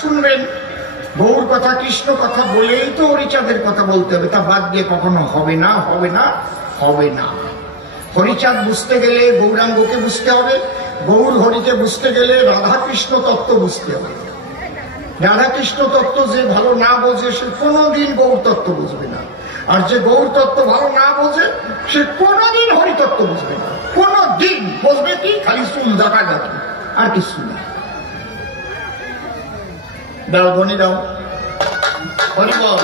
শুনবেন গৌর কথা কৃষ্ণ কথা বলেই তো হরিচাঁদের কথা বলতে হবে, তা বাদ দিয়ে কখনো হবে না, হবে না, হবে না। হরিচাঁদ বুঝতে গেলে গৌরাঙ্গকে বুঝতে হবে, গৌর হরিকে বুঝতে গেলে রাধা কৃষ্ণ তত্ত্ব বুঝতে হবে। রাধা কৃষ্ণ তত্ত্ব যে ভালো না বোঝে সে কোনোদিন গৌর তত্ত্ব বুঝবে না, আর যে গৌর তত্ত্ব ভালো না বোঝে সে কোনোদিন হরিতত্ত্ব বুঝবে না। কোনোদিন বুঝবে কি খালি চুল দেখা যাবে আর কিছু না। দাও ধ্বনি দাও, হরি বল।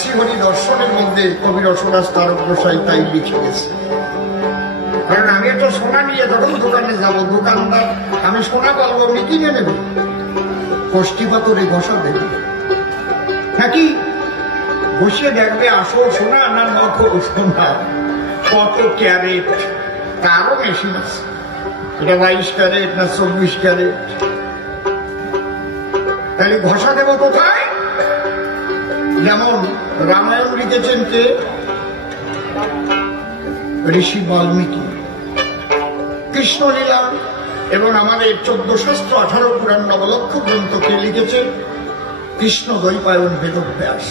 শ্রীহরি দর্শনের মধ্যে কবি রসরাজ তারক গোসাই তাই লিখে গেছে। কারণ আমি তো সোনা নিয়ে যখন দোকানে যাব, দোকানদার আমি সোনা বলবো আপনি কিনে নেবেন, কষ্টি পাথরে ঘষা দেবে নাকি বসিয়ে দেখবে আসো সোনা না নকল সোনা, কত ক্যারেট তারও মেশিন আছে, এটা 22 ক্যারেট না 24 ক্যারেট, তাহলে ঘষা দেবো কোথায়? যেমন রামায়ণ লিখেছেন কে? ঋষি বাল্মীকি। কৃষ্ণলীলা এবং আমাদের 14 শাস্ত্র 18 পুরাণ নবলক্ষ গ্রন্থ কে লিখেছেন? কৃষ্ণ দ্বৈপায়ন বেদব্যাস।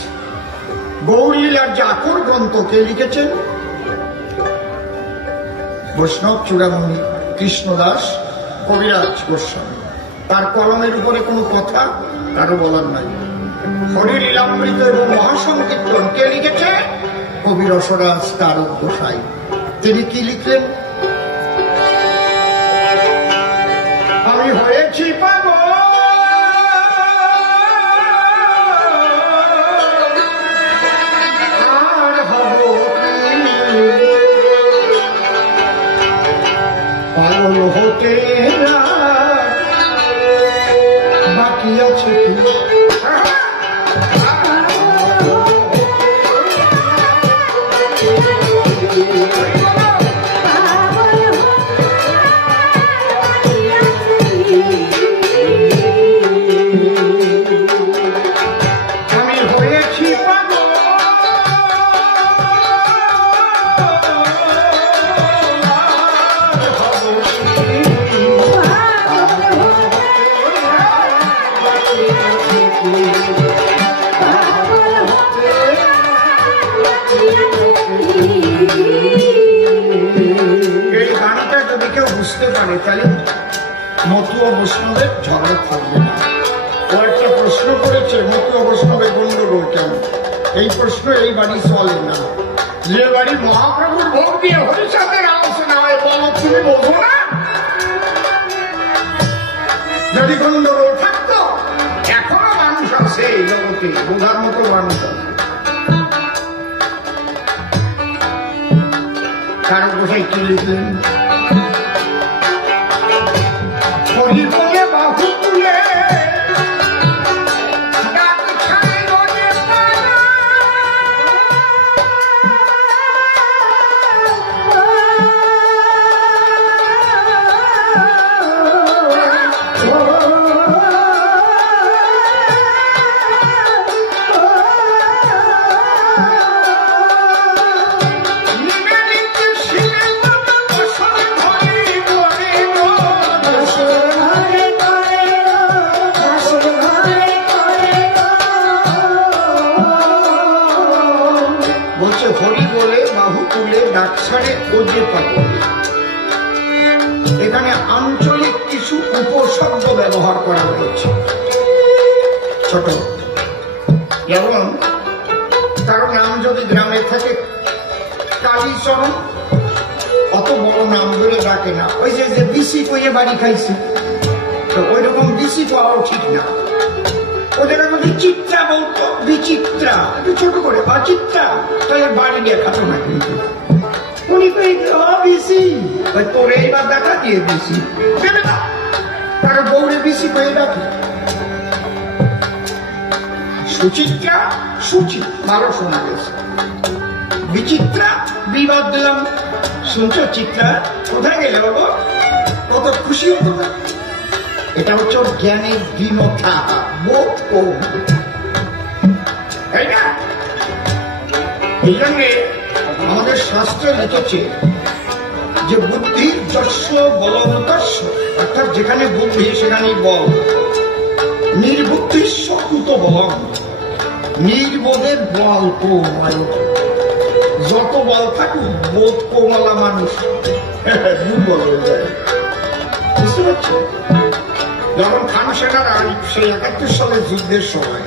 গৌরলীলার যে আকর গ্রন্থ কে লিখেছেন? বৈষ্ণব চূড়ামণি কৃষ্ণদাস কবিরাজ গোস্বামী। তার কলমের উপরে কোনো কথা কারো বলার নাই। হরিলীলামৃত এবং মহাসংকীর্তন কে লিখেছে? কবি রসরাজ তারক গোসাই। তিনি কি লিখলেন? আমি হয়েছি পাগল আর হব পাগল হতে না বাকি আছে কি? তাহলে মতুয়া বৈষ্ণবের ঝগড়া থাকবে না। ও একটা প্রশ্ন করেছে, মতুয়া বৈষ্ণবের গন্ডগোল কেন? এই প্রশ্ন এই বাড়ি চলে না। যে বাড়ি মহাপ্রভুর ভোগ দিয়ে হরিচাঁদের আলোচনা হয়, বলো তুমি বোঝো না? যদি গন্ডগোল থাকতো, এখনো মানুষ আছে এই জগতে, বোঝার মতো মানুষ আছে। তারক গোসাই কি লিখলেন? হরি বলে বাহু তুলে এখানে আঞ্চলিক কিছু উপশব্দ ব্যবহার করা হয়েছে ছোট। যেমন কারো নাম যদি গ্রামে থাকে কালীচরণ, অত বড় নাম ধরে ডাকে না। ওই যে বিসি কইয়ে বাড়ি খাইছে, তো ওই রকম বিসি পাওয়াও ঠিক না। ওদের মধ্যে চিত্রা বলতো, বিচিত্রা একটু ছোট করে, অচিত্রা, তাহলে বাড়ি দেখাতো না। কিন্তু উনি কই বিসি তোর এইবার দেখা দিয়ে বিসি দেবে না, তারা বউরে বিসি কয়ে ডাকি। সুচিত্রা সুচি ভালো শোনা গেছে, বিচিত্রা বিবাদ দিলাম। শুনছো চিত্রা কোথায় গেলে বাবা, কত খুশি হতো। এটা হচ্ছে ওর জ্ঞানের দীনতা, বোধ কম। তাই না? এই জন্যে আমাদের শাস্ত্রে লিখেছে যে বুদ্ধি যস্য বলবতস্য, অর্থাৎ যেখানে বুদ্ধি সেখানেই বল। নির্বুদ্ধিস্য কুত বলম, নির্বোধের বল কোমল। যত বল থাকুক বোধ কোমলা মানুষ দুর্বল হয়ে যায়। বুঝতে পারছো? যখন খান সেনারা সেই ৭১ সালের যুদ্ধের সময়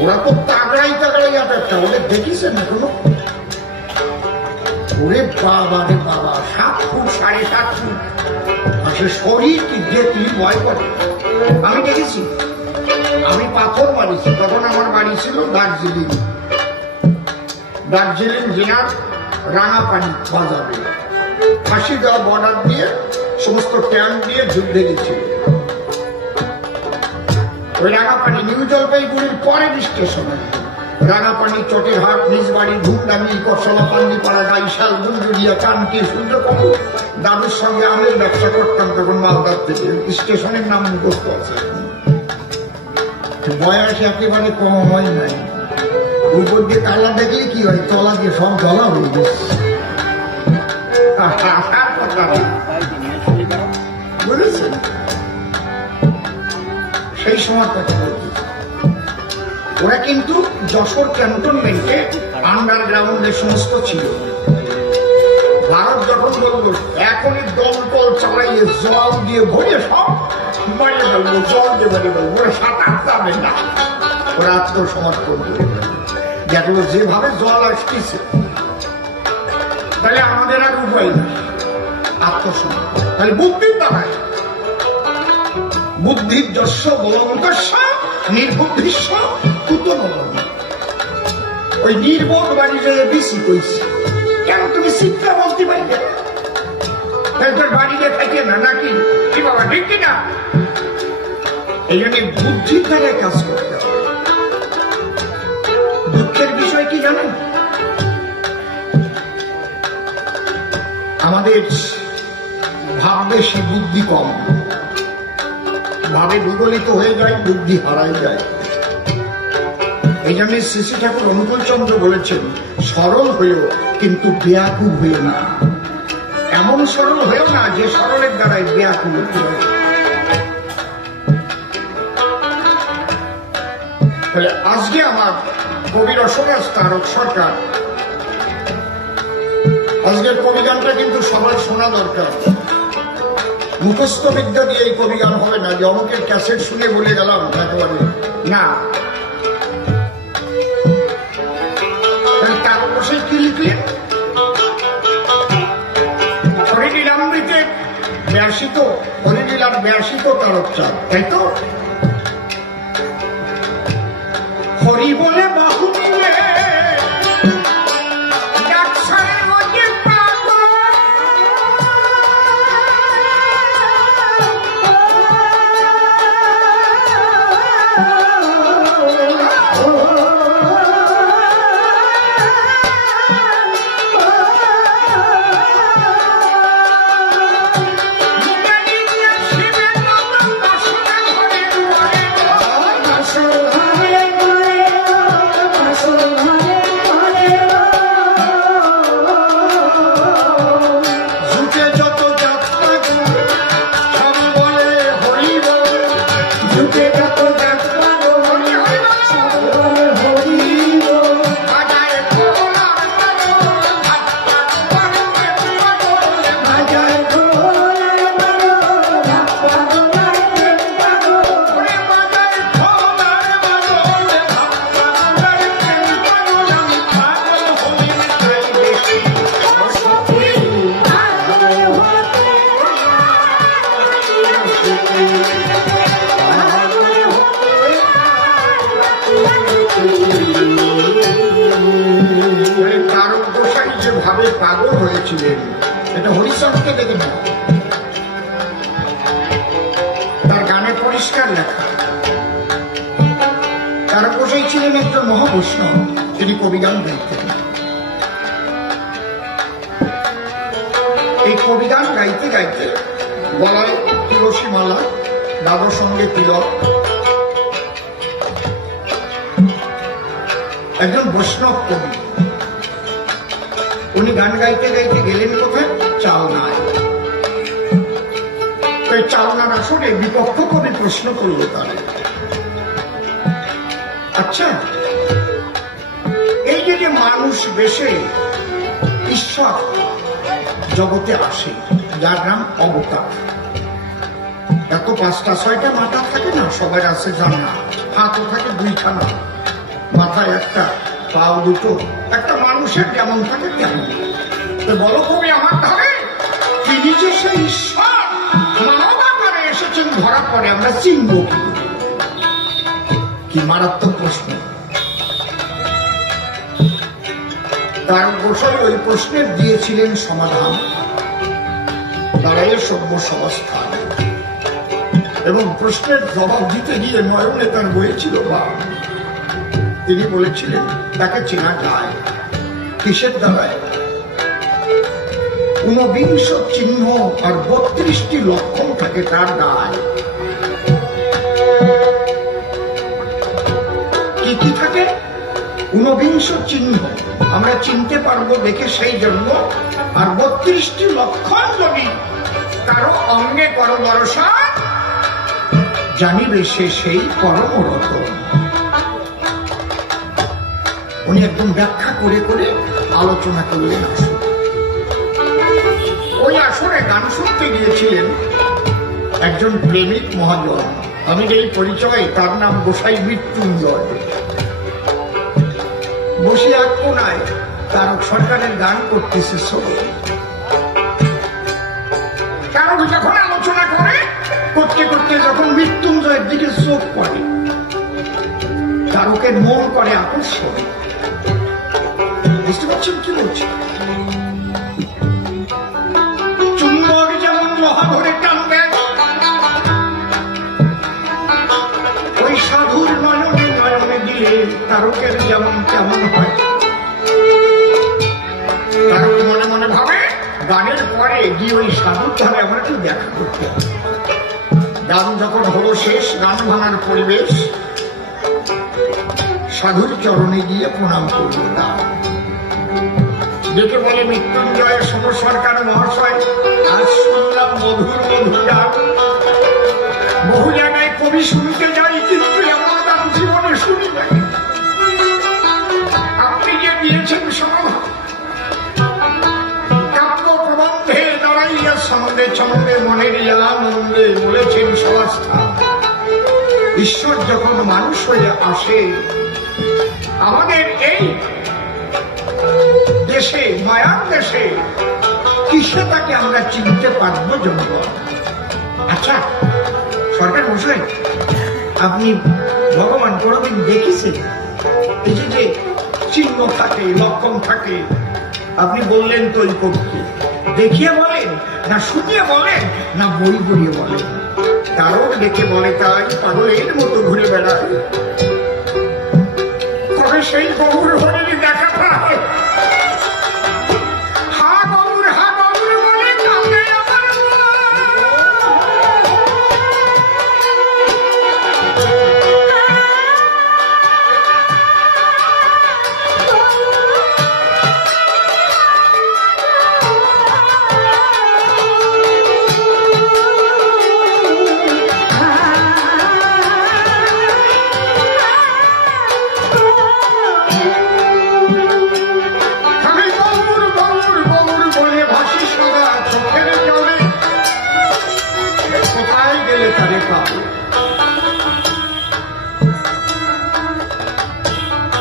ওরা তো তাগড়াই তাগড়াই আটাটা, ওদের দেখিছেন এখনো? ওরে বাবা রে বাবা, ৭ ফুট ৭.৫ ফুট, আর সে শরীর কি দেখলি ভয় করে। আমি দেখেছি, আমি পাথর মারিছি, তখন আমার বাড়ি ছিল দার্জিলিং, দার্জিলিং জেলার রাঙাপানি বাজারে। ফাঁসি দেওয়া বর্ডার দিয়ে সমস্ত ট্যাঙ্ক দিয়ে যুদ্ধে গেছিল। ওই রাঙাপানি নিউ জলপাইগুড়ির পরের স্টেশনে রাঙাপানি, চটেরহাট, নিজবাড়ি, ধূপডাঙ্গি, করসলা, পান্ডিপাড়া, গাইশাল, গুঞ্জুরিয়া, কানকি, সূর্যকপুর। দাদুর সঙ্গে আমের ব্যবসা করতাম তখন মালদার থেকে। স্টেশনের নাম মুখস্থ আছে। বয়স একেবারে কম হয় নাই। উপর দিয়ে কালা দেখলে কি হয়, তলা দিয়ে সব জলা হয়ে গেছে। বুঝেছেন? সেই সময় কথা বলছি। ওরা কিন্তু যশোর ক্যান্টনমেন্টে আন্ডারগ্রাউন্ডে সমস্ত ছিল। ভারত যখন বলবো এখনই দমকল চালাইয়ে জল দিয়ে ভরে সব বাড়িয়ে ফেলবো, জল দিয়ে বাড়িয়ে ফেলবো, ওরা সাঁতার যাবে না, ওরা আত্মসমর্পণ করে দেখলো যেভাবে জল আসতেছে, তাহলে আমাদের আর উপায় নেই, আত্মসমর্পণ। তাহলে বুদ্ধির দ্বারায়, বুদ্ধির যস্য বলবন্তস্য নির্বুদ্ধিস্য কুত বলম। ওই নির্বোধ বাড়ি যেয়ে বেশি কইছি, কেন তুমি শিক্ষা বলতে পারবে? তোর বাড়িতে থাকে না নাকি? কি বাবা ঠিক কিনা? এই জন্য বুদ্ধির দ্বারা কাজ করতে হবে। দুঃখের বিষয় কি জানেন? আমাদের ভাব বেশি, বুদ্ধি কম। ভাবে বিগলিত হয়ে যায়, বুদ্ধি হারায় যায়। এই জন্য শ্রী শ্রী ঠাকুর অনুকূল চন্দ্র বলেছেন, সরল হয়েও কিন্তু বেয়াকুল হয়েও না। এমন সরল হয়েও না যে সরলের দ্বারাই বেয়াকুল হতে হয়। তাহলে আজকে আমার কবি রসরাজ তারক সরকার, আজকের কবিগানটা কিন্তু সবার শোনা দরকার। মুখস্থ বিদ্যা দিয়ে এই কবিগান হবে না, যে অমুকের ক্যাসেট শুনে বলে গেলাম একেবারে না। তার বসে কি লিখলেন? হরিলীলামৃতে ব্যাসিত, হরিলীলার ব্যাসিত তারক চাঁদ, তাই তো? হরি বলে বাহু এটা হরিচরণকে দেখে না, তার গানে পরিষ্কার লেখা। তারা বসেই ছিলেন একজন মহাবৈষ্ণব, তিনি কবিগান গাইতেন। এই কবিগান গাইতে গাইতে গলায় তুলসী মালা, দাদার সঙ্গে তিলক, একজন বৈষ্ণব কবি। উনি গান গাইতে গাইতে গেলেন কোথায়? চালনায়। এই চালনার আসলে বিপক্ষ কবি প্রশ্ন করলো তারা, আচ্ছা এই যে মানুষ বেশে ঈশ্বর জগতে আসে, যার নাম অবতার, এত 5টা 6টা মাথা থাকে না, সবার আছে জানা, হাতও থাকে 2খানা, মাথায় একটা, পাও 2টো, একটা মানুষের যেমন থাকে তেমন। তো বলো কবি আমার ধরে, তিনি যে সেই ঈশ্বর মানব আকারে এসেছেন ধরা পড়ে, আমরা চিনব কি? মারাত্মক প্রশ্ন। তার গোসাই ওই প্রশ্নের দিয়েছিলেন সমাধান, দাঁড়াইয়ে সভ্য সমাজস্থান, এবং প্রশ্নের জবাব দিতে গিয়ে নয়নে তার বইয়েছিল বা তিনি বলেছিলেন তাকে চেনা যায় কিসের দ্বারায়? 49 চিহ্ন আর 32টি লক্ষণ থাকে তার গায়ে। কি কি থাকে? 49 চিহ্ন আমরা চিনতে পারবো দেখে সেই জন্য, আর 32টি লক্ষণ যদি কারো অঙ্গে করো দর্শন, জানিবে সে সেই পরমরত। উনি একদম ব্যাখ্যা করে করে আলোচনা করলেন। ওই আসরে গান শুনতে গিয়েছিলেন একজন প্রেমিক মহাজন, আমি এই পরিচয়, তার নাম গোসাই মৃত্যুঞ্জয়। বসে এক কোনায় তারক সরকারের গান করতেছে সবাই। তারক যখন আলোচনা করে করতে করতে যখন মৃত্যুঞ্জয়ের দিকে চোখ পড়ে, তারকের মন করে আকর্ষণ। বুঝতে পারছেন কি বলছে? চুম্বক যেমন লোহা ধরে টানবে, ওই সাধুর নয়নে নয়নে দিলে তারকের যেমন কেমন হয়। তারক মনে মনে ভাবে গানের পরে গিয়ে ওই সাধুর ধারে আমার একটু দেখা করতে হবে। গান যখন হলো শেষ, গান ভাঙার পরিবেশ, সাধুর চরণে গিয়ে প্রণাম করল। গান দেখে বলে, মৃত্যুঞ্জয় শুভ সরকার মহাশয়, আজ শুনলাম মধুর মধুর গান। বহু জায়গায় কবি শুনতে যাই, কিন্তু এমন গান জীবনে শুনি নাই। আপনি যে দিয়েছেন সমাধান, কাব্য প্রবন্ধে দাঁড়াইয়া ছন্দে ছন্দে মনের আনন্দে বলেছেন সমাস্থা। ঈশ্বর যখন মানুষ হয়ে আসে আমাদের এই দেশে, মায়ার দেশে, কিসে তাকে আমরা চিনতে পারবো জনগণ? আচ্ছা সরকার মশাই, আপনি ভগবান কোনদিন দেখেছেন? এই যে চিহ্ন থাকে, লক্ষণ থাকে, আপনি বললেন তো ওই কবিকে দেখিয়ে বলেন, না শুনিয়ে বলেন, না বই পড়িয়ে বলেন? কারণ দেখে বলে তাই পাগলের মতো ঘুরে বেড়ায়, তবে সেই গৌর হরির দেখা পায়।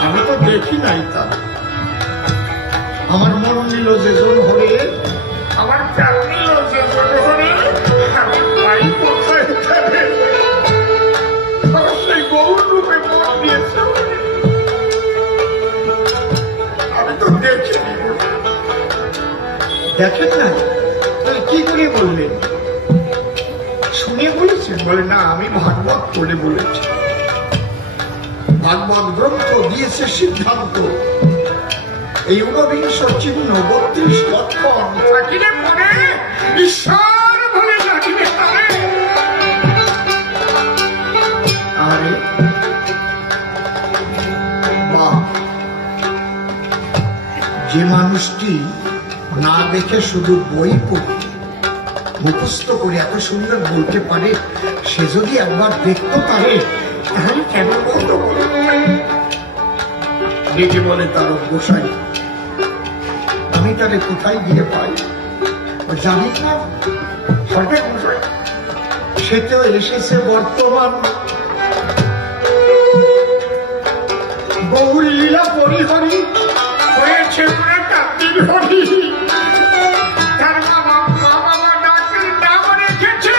আমি তো দেখি নাই তা, আমার মন নিল যেজন হরে, আমার প্রাণ নিল যেজন হরে, আমি পাই কোথায় যাবে? সেই গৌর রূপে মন দিয়েছে, আমি তো দেখিনি। দেখেন না শুনে বলেছেন? বলে না, আমি ভাগবত পড়ে বলেছি। ভাগবত গ্রন্থ দিয়েছে সিদ্ধান্ত, এই ঊনবিংশ চিহ্ন 32 লক্ষণ থাকিলে পরে ঈশ্বর বলে ডাকিবে তারে। আরে বাহ, যে মানুষটি না দেখে শুধু বই পড়ে মুখস্থ করে এত সুন্দর বলতে পারে, সে যদি একবার দেখতে পারে তাহলে কেন বলতো? ডেকে বলে তার গোসাই, আমি তাহলে কোথায় গিয়ে পাই? জানি না সরকার গোসাই, সে তো এসেছে বর্তমান গৌর লীলা পরিহরি হয়েছে কান্দির হরি। তার বাবা ডাকের নাম রেখেছে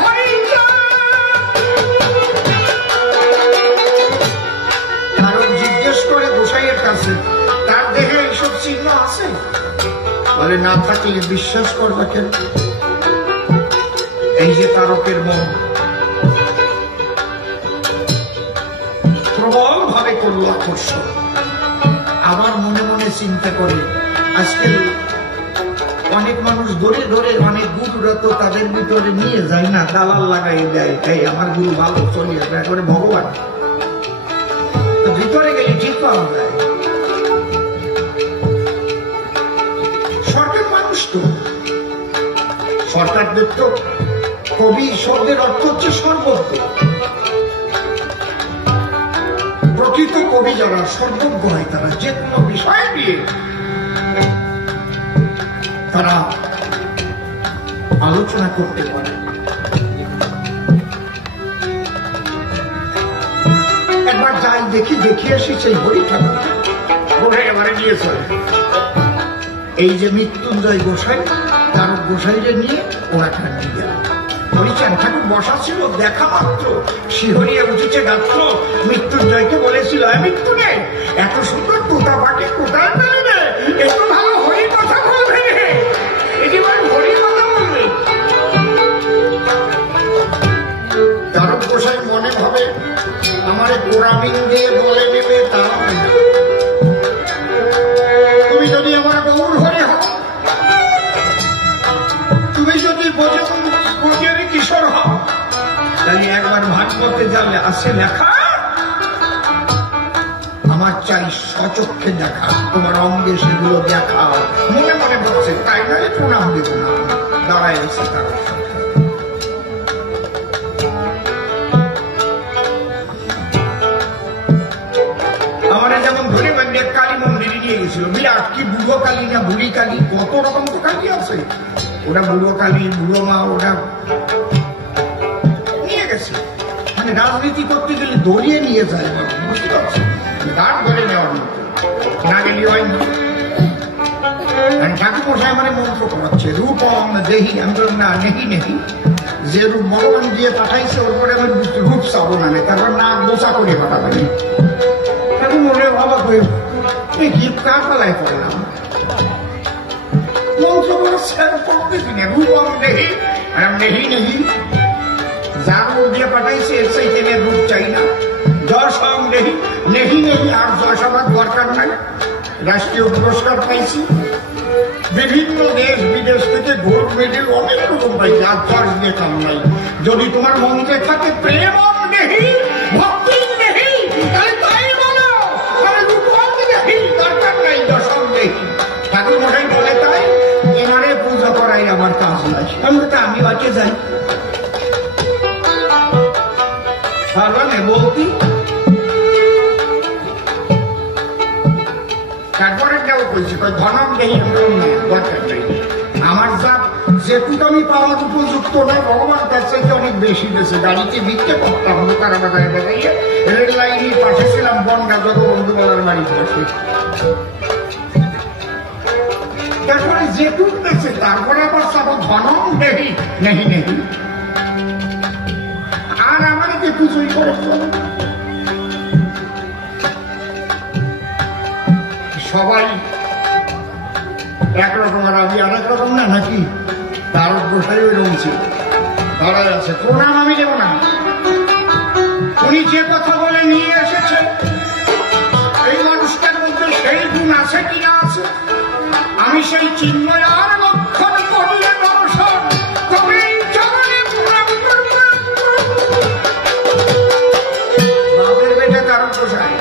হরিচাঁদ। কারণ জিজ্ঞেস করে গোসাইয়ের কাছে, তার দেহে এইসব চিহ্ন আছে? বলে না থাকলে বিশ্বাস করবে কেন? এই যে তারকের মন প্রবল ভাবে করলো আকর্ষণ। আবার মনে মনে চিন্তা করে, আজকে অনেক মানুষ ধরে ধরে অনেক গুরুরা তো তাদের ভিতরে নিয়ে যায় না, দালাল লাগাই দেয়, এই আমার গুরু ভালো চলে যাবে করে ভগবান ভিতরে গেলে ঠিক পাওয়া যায়। সরকার মানুষ তো, সরকারদের তো কবি শব্দের অর্থ হচ্ছে সর্বজ্ঞ। প্রকৃত কবি যারা সর্বজ্ঞ হয়, তারা যে কোনো বিষয় নিয়ে তারা আলোচনা করতে পারে। একবার যাই দেখি, দেখে আসি সেই হরি ঠাকুর গোসাই এবারে নিয়ে চলে। এই যে মৃত্যুঞ্জয় গোসাই, তার গোসাইরে নিয়ে ওরা ঠান্ডি গেল। হরিচাঁদ ঠাকুর বসা ছিল, দেখা মাত্র শিহরিয়ে উঠেছে গাত্র। মৃত্যুঞ্জয়কে বলেছিল, মৃত্যু নেই, এত সুন্দর তোতা পাখি কোথায় পেলে রে? একটু ভালো হরি কথা বলবে, এটি হরি কথা বলবে। তারক গোসাই মনে ভাবে, আমার গোরামিন দিয়ে বলে নেবে, তা হয় না। তুমি যদি আমার গৌর হরি হও, তুমি যদি বোঝে কিশোর হও, তাহলে একবার ভাগবতে যাবে, আছে লেখা, আমার চাই সচক্ষে দেখা, তোমার অঙ্গে সেগুলো দেখা। মনে মনে বলছে, তাই নয় প্রণাম দেব না, দাঁড়ায় আছে তারা। আমারে যেমন ধরে বান্ধে কালী মন্দিরে নিয়ে গেছিল, বিরাট কি বুড়ো কালী না বুড়ি কালী, কত রকম তো কালী আছে। ওরা বুড়ো কালী, বুড়ো মা, ওরা নিয়ে গেছে। মানে রাজনীতি করতে গেলে দড়িয়ে নিয়ে যায়, বুঝতে পারছি, গাঢ় ধরে নেওয়ার মতো, না গেলে হয় না। ঠাকুর মশাই মানে মন্ত্র করাচ্ছে, রূপম দেহি, আমি বললাম না, নেহি নেহি, যে রূপ ভগবান দিয়ে পাঠাইছে ওর পরে আমি রূপ চাবো না, তারপর নাক বোচা করে পাঠাবেন। ঠাকুর মনে ভাবা করে এই গীত কার পালায় পড়লাম, মন্ত্র করাচ্ছে করতেছি না, রূপম দেহি, নেহি নেহি, যার রূপ দিয়ে পাঠাইছে এর চাইতে রূপ চাই না। যশম নেহি, নেহি নেহি, আর যশ আমার দরকার নাই। রাষ্ট্রীয় পুরস্কার পাইছি, বিভিন্ন দেশ বিদেশ থেকে গোল্ড মেডেল অনেক রকম পাইছি, আর যশ দিয়ে কাম নাই। যদি তোমার মন্ত্রে থাকে প্রেম নেহি, ভক্তি নেহি, তাহলে তাই বলো, রূপম নেহি, দরকার নাই, যশম নেহি। ঠাকুর মশাই বলে, তাই এনারে পূজা করাই আমার কাজ নাই। আমি বাঁচে যাই পারবানে বলতি। তারপরে কেউ বলছি ধনম নেই, দরকার নেই, আমার যা যেটুকু আমি পাওয়ার উপযুক্ত নয়, ভগবান তার চাইতে অনেক বেশি দিয়েছে। গাড়িতে ভিক্ষে করতাম, তারা বাজারে বাজাইয়ে রেল লাইনের পাশে ছিলাম, বনগা জগবন্ধু বলার বাড়ির পাশে। তারপরে যেটুক দিয়েছে, তারপরে আবার সব ধনম নেই, নেহি নেহি, আর আমাকে কিছুই করে সবাই একরকম, আর আমি আর এক রকম না নাকি? তার গোসাই ওই রকম ছিল, দাঁড়ায় আছে। আছে, প্রণাম আমি দেব না। উনি যে কথা বলে নিয়ে এসেছে, এই মানুষটার মধ্যে সেই গুণ আছে কিনা আছে, আমি সেই চিন্ময় আর লক্ষণ করলে দর্শন তবে বাপের বেটা কারণ বোঝায়।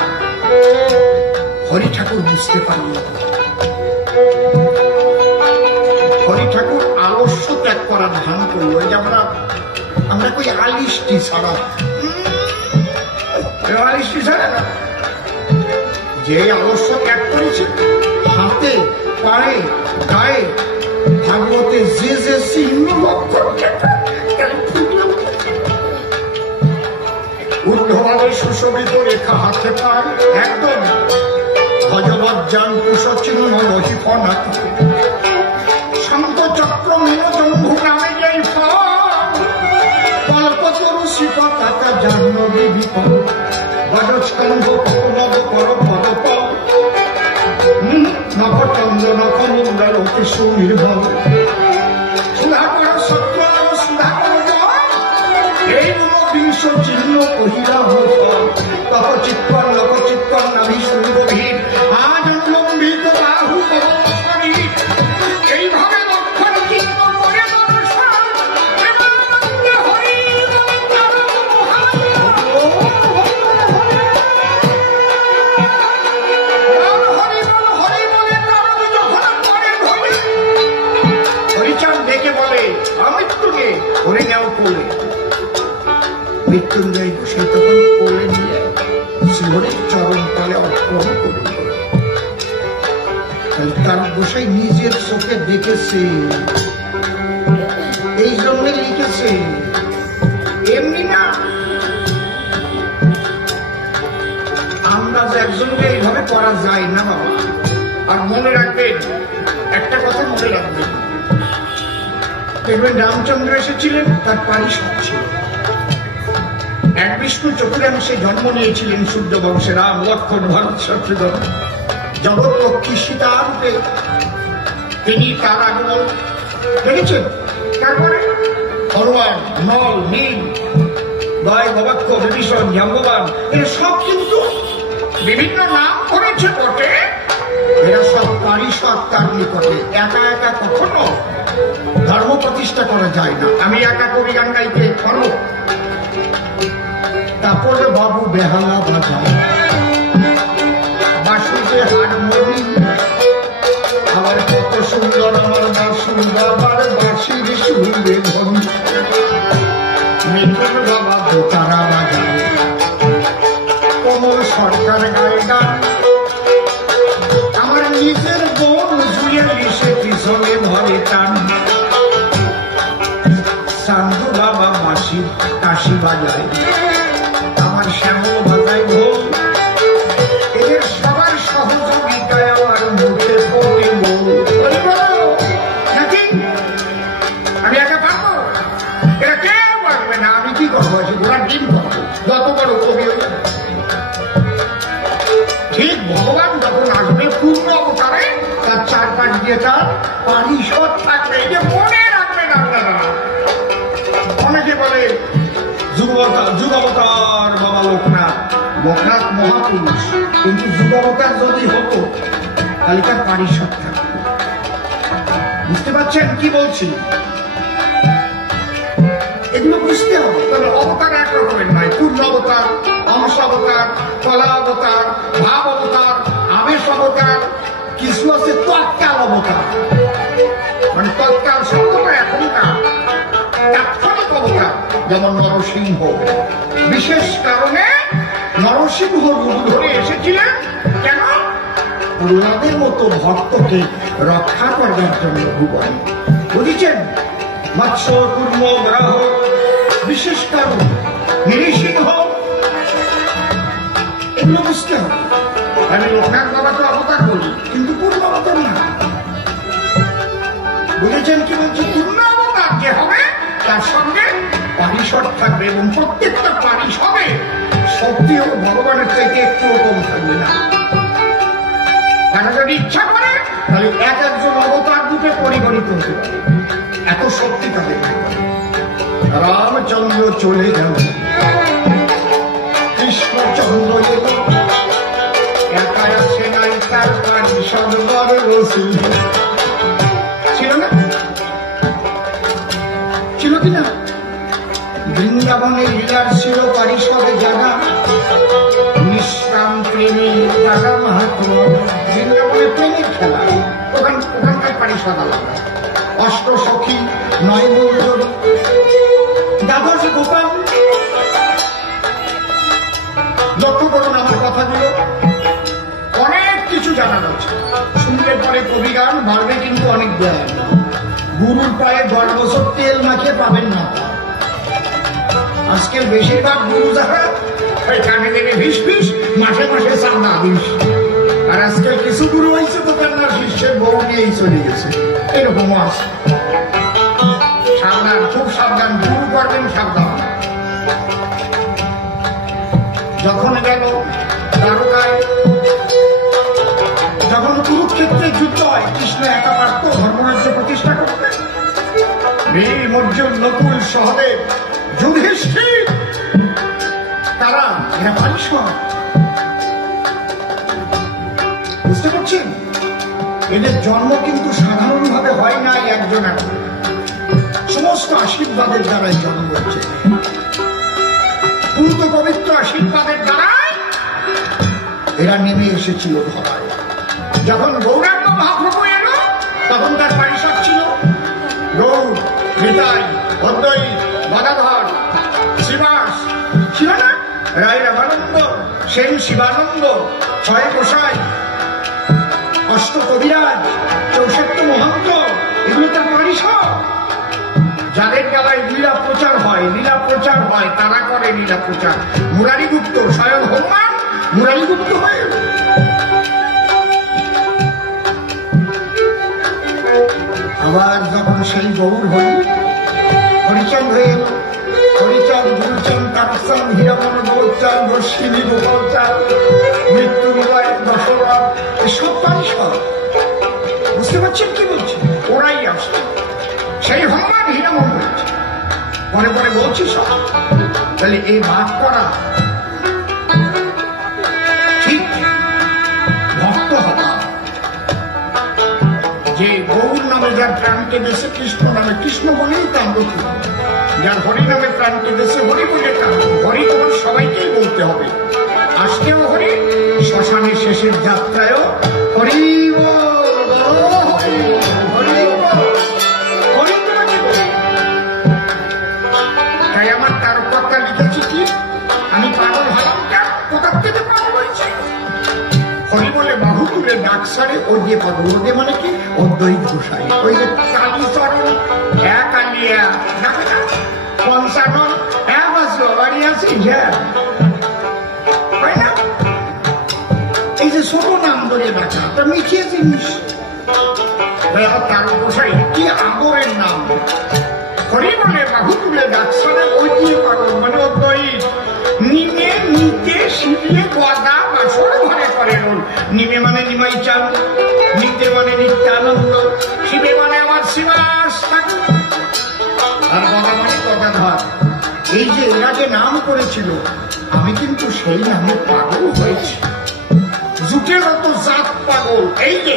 হরি ঠাকুর বুঝতে পারল, হরি ঠাকুর আলস্য ত্যাগ করার ধান করলো। এই যে আমরা কই আলিশটি ছাড়া, আলিশটি ছাড়া না, যে আলস্য ত্যাগ করেছে, হাতে পায়ে গায়ে ভাগবতে যে যে চিহ্ন লক্ষণ ঊর্ধ্বভাবে সুশোভিত রেখা হাতে পায়, একদম ভজবজ্জান কুশচিহ্ন রহিফনা শঙ্খ চক্র নীলজম্ভু নামে যেই ফল, কল্পতরু শ্রীপতাকা জাহ্নবী বিপদ গজস্কন্ধ নব কর পদপ নখচন্দ্র নখমণ্ডল অতি সুনির্ভর সুধাকর সত্য সুধাকর এই ঊনবিংশ চিহ্ন কহিলা তত চিৎকর লোক চিৎকর নাভি সুগভীর আজ অনুলম্বিত বাহু শরীর, এইভাবে লক্ষণ চিহ্ন করে হরিচাঁদ ডেকে বলে আমৃত্যুকে হরে নেও কোলে। মৃত্যুঞ্জয় বসে তখন কোলে নিয়ে শিহরের চরণ তলে অর্পণ করল। তার গোসাই নিজের চোখে দেখেছে, এই জন্য লিখেছে, এমনি না। আন্দাজ একজনকে এইভাবে করা যায় না বাবা। আর মনে রাখবেন একটা কথা, মনে রাখবেন, দেখবেন রামচন্দ্র এসেছিলেন, তার পারিষদ ছিল। এক বিষ্ণু চতুরাংশে জন্ম নিয়েছিলেন শুদ্ধ বংশে রাম লক্ষ্মণ ভরত শত্রুঘ্ন। জগৎ লক্ষ্মী সীতা রূপে তিনি তার আগমন দেখেছেন। তারপরে হনুমান, নল, নীল, দয়, গবাক্ষ, বিভীষণ, জাম্ববান, এরা সব কিন্তু বিভিন্ন নাম করেছে বটে, এরা সব পারিষদ তার নিকটে। একা একা কখনো ধর্ম প্রতিষ্ঠা করা যায় না। আমি একা কবি গান গাইতে পারো, তারপরে বাবু বেহালা বাজায়, বাসুতে হারমোনি, আমার কত সুন্দর আমার বাসুর বাবার বাসির সুরে ধন, মিঠুন বাবা দোতারা বাজায়, কমল সরকার গায়ে গান, আমার নিজের বোন জুয়ে লিসে পিছনে ধরে টান, সান্ধু বাবা মাসি কাশি বাজায়, আমার শ্যামল বাজায় ঢোল, এদের সবার সহযোগিতায় আমার মুখে পড়ে বল। আমি একা পারবো? এরা কেউ পারবে না। আমি কি করবো? ঘোড়ার ডিম করবো, যত বড় কবি হয়ে যাবে। ঠিক ভগবান যখন আসবে পূর্ণ অবতারে, তার চারপাশ দিয়ে তার পারিষদ থাকবে। এই যে মনে রাখবেন আপনারা। অনেকে বলে যুগাবতার বাবা লোকনাথ, লোকনাথ মহাপুরুষ, কিন্তু যুগাবতার যদি হতো তাহলে তার পারিষদ থাকতো। বুঝতে পারছেন কি বলছি? এগুলো বুঝতে হবে। তবে অবতার এক রকমের নয়, পূর্ণ অবতার, অংশ অবতার, কলা অবতার, ভাব অবতার, আবেশ অবতার, কিছু আছে তৎকাল অবতার, মানে তৎকাল শব্দটা এখনকার তাৎক্ষণিক অবতার। যেমন নরসিংহ, বিশেষ কারণে নরসিংহ রূপ ধরে এসেছিলেন। কেন? প্রহ্লাদের মতো ভক্তকে রক্ষা করবার জন্য ভুবনে। বুঝেছেন? মৎস্য, কুর্ম, বরাহ, বিশেষ কারণ নৃসিংহ, এগুলো বুঝতে হবে। আমি লোকনাথ বাবাকে অবতার বলি, কিন্তু পূর্ণ অবতার না। বুঝেছেন কি বলছি? পূর্ণ অবতার যে হবে তার সঙ্গে পারিষদ থাকবে, এবং প্রত্যেকটা পারিষদে শক্তি ও ভগবানের থেকে একটু কম থাকবে না। তারা যদি ইচ্ছা করে তাহলে এক একজন অবতার রূপে পরিগণিত হতে পারে, এত শক্তি তাদের। রামচন্দ্র চলে গেল, কৃষ্ণচন্দ্র এল, একা আছে নাই তার পারিষদ বর রসিল। ছিল না? ছিল কিনা? বৃন্দাবনে লীলার ছিল পারিষদে জানা, নিষ্কাম প্রেমী টাকা মাহাত্ম। বৃন্দাবনে প্রেমের খেলা, ওখানকার পারিষদ আলাদা। অষ্ট সখী, নয় মূল, দ্বাদশ গোপাল। লক্ষ্য করুন আমার কথাগুলো, অনেক কিছু জানা যাচ্ছে। শুনলে পরে কবিগান বাড়বে, কিন্তু অনেক জ্ঞান। গুরুর পায়ে 10 বছর তেল মাখিয়ে পাবেন না। আজকের বেশিরভাগ গুরু যারা কানে দেবে ভিস ভিস, মাসে মাসে চাঁদা দিস। আর আজকাল কিছু গুরু হয়েছে তো তার শিষ্যের বউ নিয়েই চলে গেছে, এরকম আছে। সাবধান, খুব সাবধান, গুরু করবেন সাবধান। যখন গেল দ্বারকায়, যখন কুরুক্ষেত্রে যুদ্ধ হয়, কৃষ্ণ একা পারত ধর্মরাজ্য প্রতিষ্ঠা করতে? ভীম, অর্জুন, নকুল, সহদেব, যুধিষ্ঠির, তারা এরা পারিষদ। বুঝতে পারছেন? এদের জন্ম কিন্তু সাধারণ ভাবে হয় না একজন এখন, সমস্ত আশীর্বাদের দ্বারাই জন্ম হয়েছে। পূর্ত পবিত্র আশীর্বাদের দ্বারাই এরা নেমে এসেছিল ধরায়। যখন গৌরাঙ্গ মহাপ্রভু এলো, তখন তার পারিষদ ছিল গৌর, নিতাই, অদ্বৈত, গদাধর, শ্রীবাস, ছিল না? রায় রামানন্দ, সেন শিবানন্দ, ছয় গোসাই, অষ্ট কবিরাজ, 64 মহন্ত, এগুলো তার পারিষদ। যাদের বেলায় লীলা প্রচার হয়, লীলা প্রচার হয়, তারা করে লীলা প্রচার। মুরারিগুপ্ত, স্বয়ং হনুমান মুরারিগুপ্ত হয়ে। আবার যখন সেই গৌর হরি, হরিচন্দ হয়ে এল, হরিচাঁদ, গুরুচাঁদ, তারচাঁদ, হীরামন, গোচাঁদ, রশ্মিনী, গোপালচাঁদ, মৃত্যুঞ্জয়, দশরথ, এসব পারিষদ। বুঝতে পারছেন কি বলছি? ওরাই আসছে। সেই হনুমান হীরামন হয়েছে, মনে মনে বলছি সব। তাহলে এই ভাগ করা ঠিক, ভক্ত হওয়া। যে গৌর নামে যার প্রাণকে দেশে, কৃষ্ণ নামে কৃষ্ণ বলেই কান্দ, যার হরি নামে প্রাণকে দেশে হরি বলে কান্দ। হরি তোমার সবাইকেই বলতে হবে। আজকেও হরি, শ্মশানের শেষের যাত্রায়ও হরি বল, হরি বল, হরি তোমাকে বলি। তাই আমার তার কথা লিখেছি কি, আমি পাগল হলাম কেন? কোথার থেকে পাগল হয়েছে? হরি বলে বাহু তুলে ডাক সারে, ওর যে পাগল, ওর মানে কি? অদ্বৈত গোসাই। ওই যে কালীচরণ, এক আলিয়া পঞ্চানন, এক বছর বাড়ি আছে, এই যে ছোট নাম ধরে ডাকা, তা মিঠিয়ে জিনিস। তার গোসাই কি আদরের নাম। হরি বলে বাহু তুলে ডাক সারে, ওই দিয়ে পাগল মানে অদ্বৈত। নিমে নিতে শিবিয়ে গদা বাসর ঘরে করে রোল। নিমে মানে নিমাই চাঁদ, নিতে মানে নিত্যানন্দ, শিবে মানে আমার শিবাস ঠাকুর, আর গদা মানে গদাধর। এই যে এরা যে নাম করেছিল, আমি কিন্তু সেই নামে পাগল হয়েছি। জুটে যত জাত পাগল, এই যে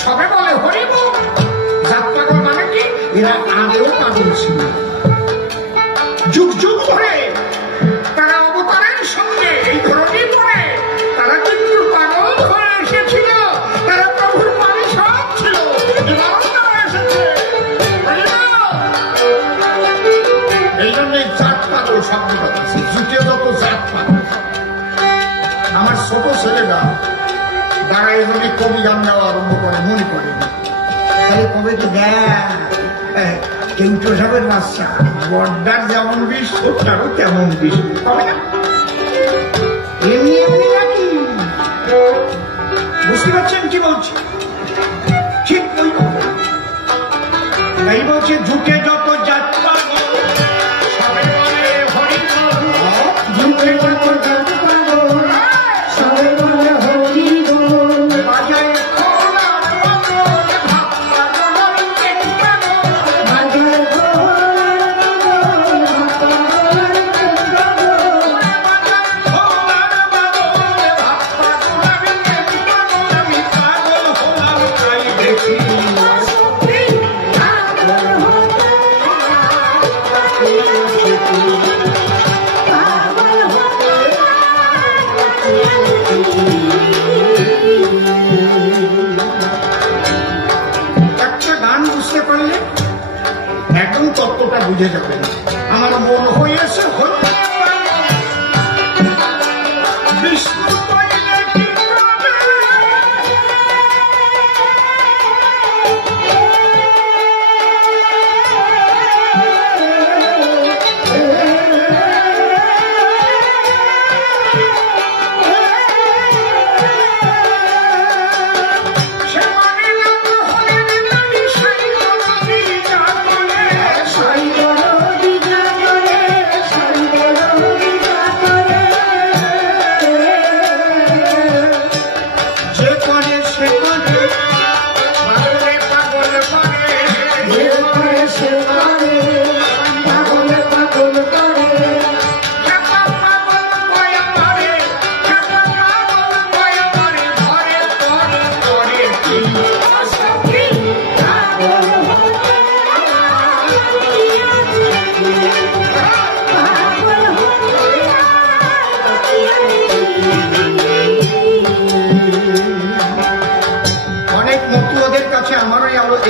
সবে বলে হরি বল। জাত পাগল মানে কি? এরা আগেও পাগল ছিল। যুগ যুগ ধরে তারা অবতারের সঙ্গে এই ধরনের পরে তারা কিন্তু পাগল হয়ে এসেছিল। তারা প্রভুর পারিষদ ছিল। এই জন্য জাত পাগল শব্দটা আছে। জুটে যত জাত পাগল। আমার ছোট ছেলেরা দাঁড়ায় যদি কবি গান গাওয়া আরম্ভ করে, মনে করে তাহলে কবে তো দেখ কেউটো সাহেবের বাচ্চা, বড্ডার যেমন বিষ, ছোট্টারও তেমন বিষ, হবে না? এমনি এমনি নাকি? বুঝতে পারছেন কি বলছি? ঠিক ওই তাই বলছে, ঝুঁকে যত জাত পাগল, সবে বলে হরি বল। ঝুঁকে যত জাত পাগল, সবে বলে হরি বল। বাজায় খোলার বদল, ভাব পাগল, পেট পাগল। বাজায় খোলার বদল, বুঝে যাবেন। আমার মন হয়েছে বিষ্ণু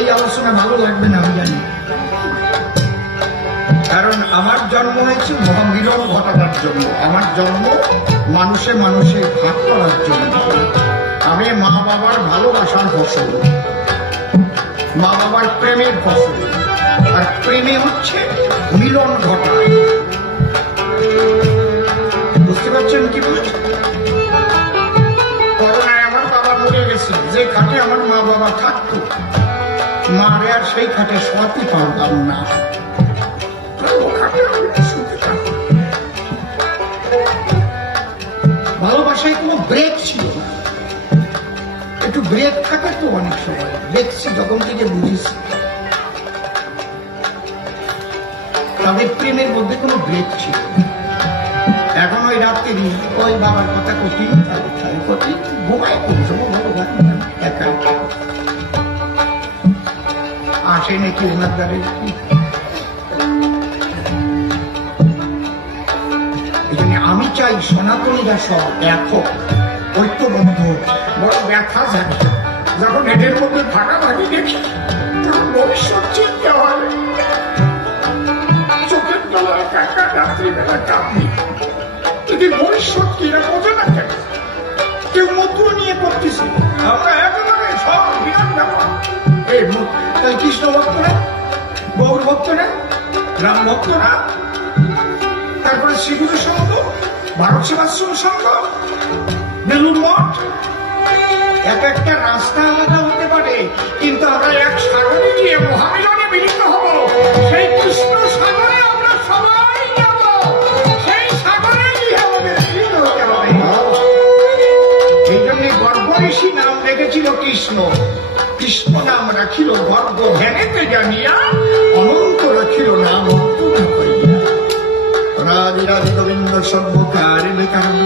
এই আলোচনা ভালো লাগবে না আমি জানি, কারণ আমার জন্ম হয়েছে মহামিলন ঘটানোর জন্য। আমার জন্ম মানুষে মানুষে ভাগ করার জন্য। আমি মা বাবার ভালোবাসার ফসল, মা বাবার প্রেমের ফসল, আর প্রেমে হচ্ছে মিলন ঘটায়। বুঝতে পারছেন কি বলছি? করোনায় আমার বাবা মরে গেছে, যে খাটে আমার মা বাবা থাকতো, মারে আর সেই খাটে শোয়াতে পারতাম না। ভালোবাসায় কোনো ব্রেক ছিল না, একটু ব্রেক থাকে তো অনেক সময়। দেখছি যখন থেকে বুঝেছি তাদের প্রেমের মধ্যে কোনো ব্রেক ছিল। এখন ওই রাত্রি ওই বাবার কথা কঠিন কঠিন ঘুমায় করছো একা আসে নাকি ওনার দ্বারে। এই জন্য আমি চাই সনাতনীরা সব একক ঐক্যবদ্ধ। বড় ব্যথা যায় যখন এদের মধ্যে ভাগাভাগি দেখি, তখন ভবিষ্যৎ চিন্তা হয়। চোখের তলায় কাকা রাত্রিবেলা কাঁপি, এদের ভবিষ্যৎ কিনা বোঝে না কেন? কেউ মন্ত্র নিয়ে করতেছে, আমরা একেবারে সব বিরাট ব্যাপার। কৃষ্ণ ভক্তরা, গৌর ভক্তরা, রাম ভক্তরা, তারপরে শ্রীগুরু সংঘ, ভারত সেবাশ্রম সংঘ, বেলুর মঠ, এক একটা রাস্তা আলাদা হতে পারে, কিন্তু আমরা এক সাগরে গিয়ে মহামিলনে মিলিত হব। সেই কৃষ্ণ সাগরে আমরা সবাই যাব, সেই সাগরে গিয়ে আমাদের মিলিত হতে হবে। এই জন্য গর্ভ ঋষি নাম রেখেছিল কৃষ্ণ। কৃষ্ণ নাম রাখিল গর্ব ধ্যানেতে জানিয়া, অনন্ত রাখিল নাম অন্তরা হইয়া। রাজি গোবিন্দ সর্বকারিণী কারণ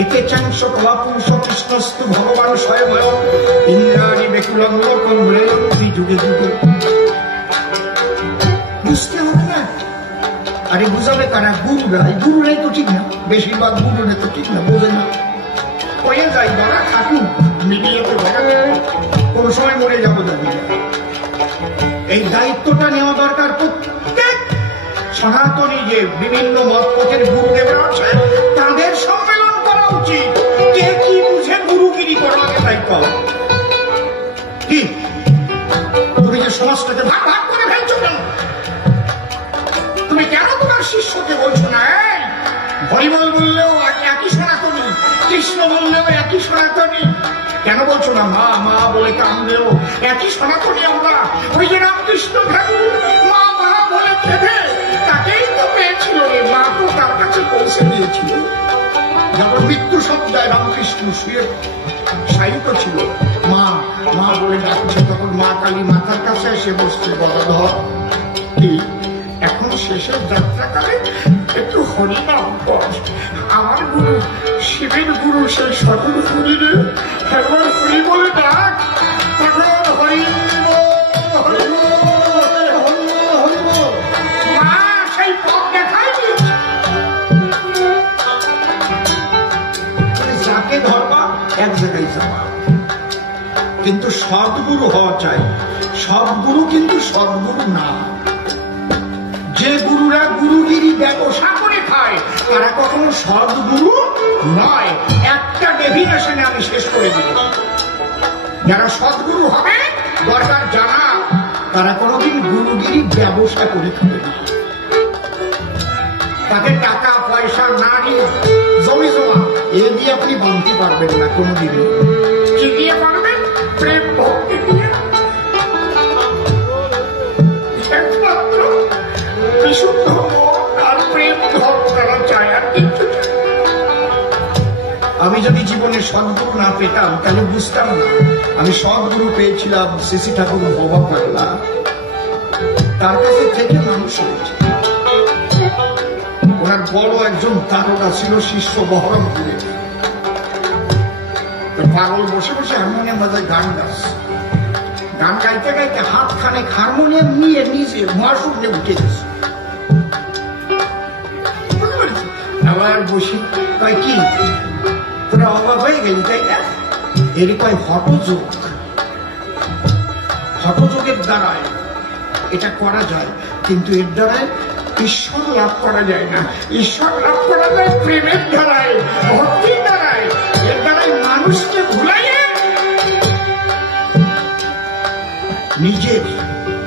এতে চাংশ কলা পুরুষ কৃষ্ণস্তু ভগবান স্বয়ং ইন্দ্রাণী বেকুলং লোকং রেয়ন্তি যুগে যুগে। বুঝতে হবে না, আরে বুঝাবে কারা? গুরুরাই তো ঠিক না, বেশিরভাগ গুরুরা তো ঠিক না, বোঝে না। হয়ে যায় বলা থাকুক মিডিয়াতে কোন সময় মরে যাবো যাবি। এই দায়িত্বটা নেওয়া দরকার প্রত্যেক সনাতনী যে বিভিন্ন মত পথের গুরুদেবরা আছে, তাদের সম্মেলন করা উচিত। কে কি বুঝে গুরুগিরি করা আগে দায়িত্ব। কি তুমি যে সমাজটাকে ভাগ ভাগ করে ফেলছো কেন? তুমি কেন তোমার শিষ্যকে বলছো না হরিবল বললেও একই সনাতনী, কৃষ্ণ বললেও একই সনাতনী? কেন বলছো না মা মা বলে কামদেও একই সনাতনী আমরা? ওই যে রামকৃষ্ণ ঠাকুর মা মা বলে কেঁদে তাকেই তো পেয়েছিল রে, মা তো তার কাছে পৌঁছে দিয়েছিল। যখন মৃত্যু সজ্জায় রামকৃষ্ণ শুয়ে শায়িত ছিল, মা মা বলে ডাকছে, তখন মা কালী মাথার কাছে এসে বসছে, গদাধর এখন শেষের যাত্রাকালে একটু হরিনাম কর। আমার গুরু শিবের গুরু সেই সকল হরিরে একবার হরি বলে ডাক, তখন হরি মা সেই পথ দেখাই দিয়েছে। যাকে ধরবা এক জায়গায় যাবা, কিন্তু সদ্গুরু হওয়া চাই। সব গুরু কিন্তু সদ্গুরু না। যে গুরুরা গুরুগিরি ব্যবসা করে খায় তারা কখনো সদ্গুরু নয়। একটা ডেফিনেশনে আমি শেষ করে দিব। যারা সদ্গুরু হবে দরকার জানা, তারা কোনোদিন গুরুগিরি ব্যবসা করে খাবে না। তাকে টাকা পয়সা নারী জমি জমা এ দিয়ে আপনি বাঁধতে পারবেন না কোনোদিন। কি দিয়ে পারবেন? প্রেম ভক্তি দিয়ে। একমাত্র বিশুদ্ধ আর প্রেম ধর্ম তারা চায়, আর কিছু। আমি যদি জীবনে সদ্গুরু না পেতাম তাহলে বুঝতাম না। আমি সদ্গুরু পেয়েছিলাম শ্রী ঠাকুর বাবা পাগলা, তার কাছে থেকে মানুষ হয়েছে। ওনার বড় একজন তারকা ছিল শিষ্য বহরমপুরে। পাগল বসে বসে হারমোনিয়াম বাজায় গান গাচ্ছে। গান গাইতে গাইতে হাত খানে হারমোনিয়াম নিয়ে নিজে মহাশূন্যে উঠে গেছে। আবার বসি কয় কি তোরা অবাক হয়ে গেলি তাই না? এর কয় হঠযোগ। হঠযোগের দ্বারায় এটা করা যায়, কিন্তু এর দ্বারায় ঈশ্বর লাভ করা যায় না। ঈশ্বর লাভ করা যায় প্রেমের দ্বারায়, ভক্তির দ্বারায়। এর দ্বারাই মানুষকে ভুলাইয়ে নিজের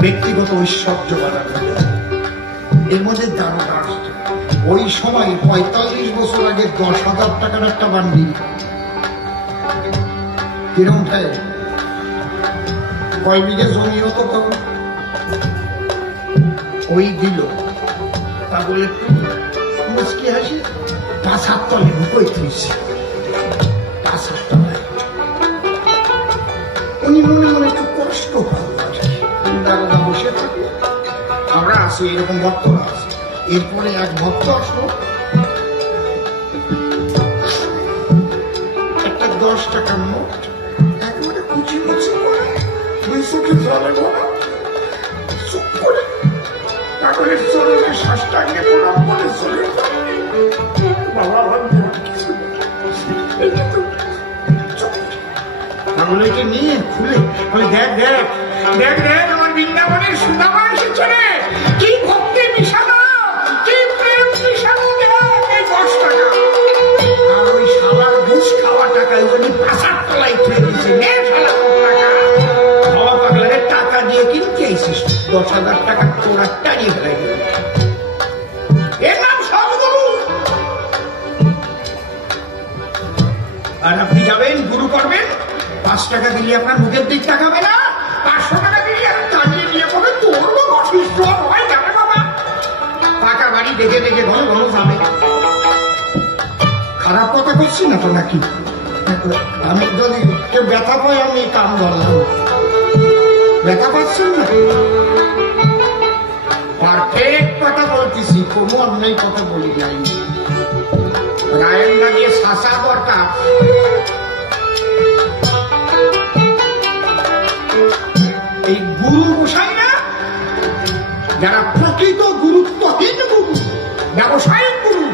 ব্যক্তিগত ঐশ্বর্য বাড়ানো যায়। এর মধ্যে দারুণ আসছে। ওই সময় ৪৫ বছর আগে ১০,০০০ টাকার একটা বান্ডিল কিরম খায়, কয় বিঘে জমি হতো তখন, ওই দিল। তা বলে একটু মুচকি হাসি ৫-৭ তলে ঢুকোই তুলছে। ৫-৭ তলায় উনি মনে মনে একটু কষ্ট পাবো আর কি। দাদা বসে থাকবে, আমরা আসি, এরকম ভক্তরা আছে। এরপরে এক ভক্ত আসলো, একটা ১০ টাকার নোট একেবারে কুচি মুচি করে, দুই চোখে জলে ভরা, চুপ করে পাগলের চরণে সাষ্টাঙ্গে প্রণাম করে চলে বাবা পাগলকে নিয়ে খুলে দেখ দেখ দেখ দেখ আমার বৃন্দাবনের সুদামা এসেছে রে, কি ভক্তি মিশানো, কি প্রেম মিশানো, এই ১০ টাকা। আর ওই শালার ঘুষ খাওয়া টাকা ওই ৫-৭ তলায় তুলে দিচ্ছে। নে শালা টাকা, বাবা পাগলের টাকা দিয়ে কিনতে আইসিস ১০,০০০ টাকা তোরা টানিয়ে ফেলে গেল। এর নাম সদ্গুরু। আর আপনি যাবেন গুরু করবেন, ৫ টাকা দিলে আপনার মুখের দিক তাকাবে না, ৫০০ টাকা দিলে টানিয়ে নিয়ে পড়বে তোর হয় যাবে বাবা। পাকা বাড়ি দেখে দেখে ঘন ঘন যাবে। খারাপ কথা করছি না তো নাকি? আমি যদি কেউ ব্যথা পাই আমি কাম ধরলাম, ব্যথা পাচ্ছেন না? পারফেক্ট কথা বলতেছি, কোনো অন্যায় কথা বলি যায়নি। রায়ন্দা দিয়ে শাসা দরকার। এই গুরু গোসাই না, যারা প্রকৃত গুরুত্বহীন গুরু, ব্যবসায়িক গুরু,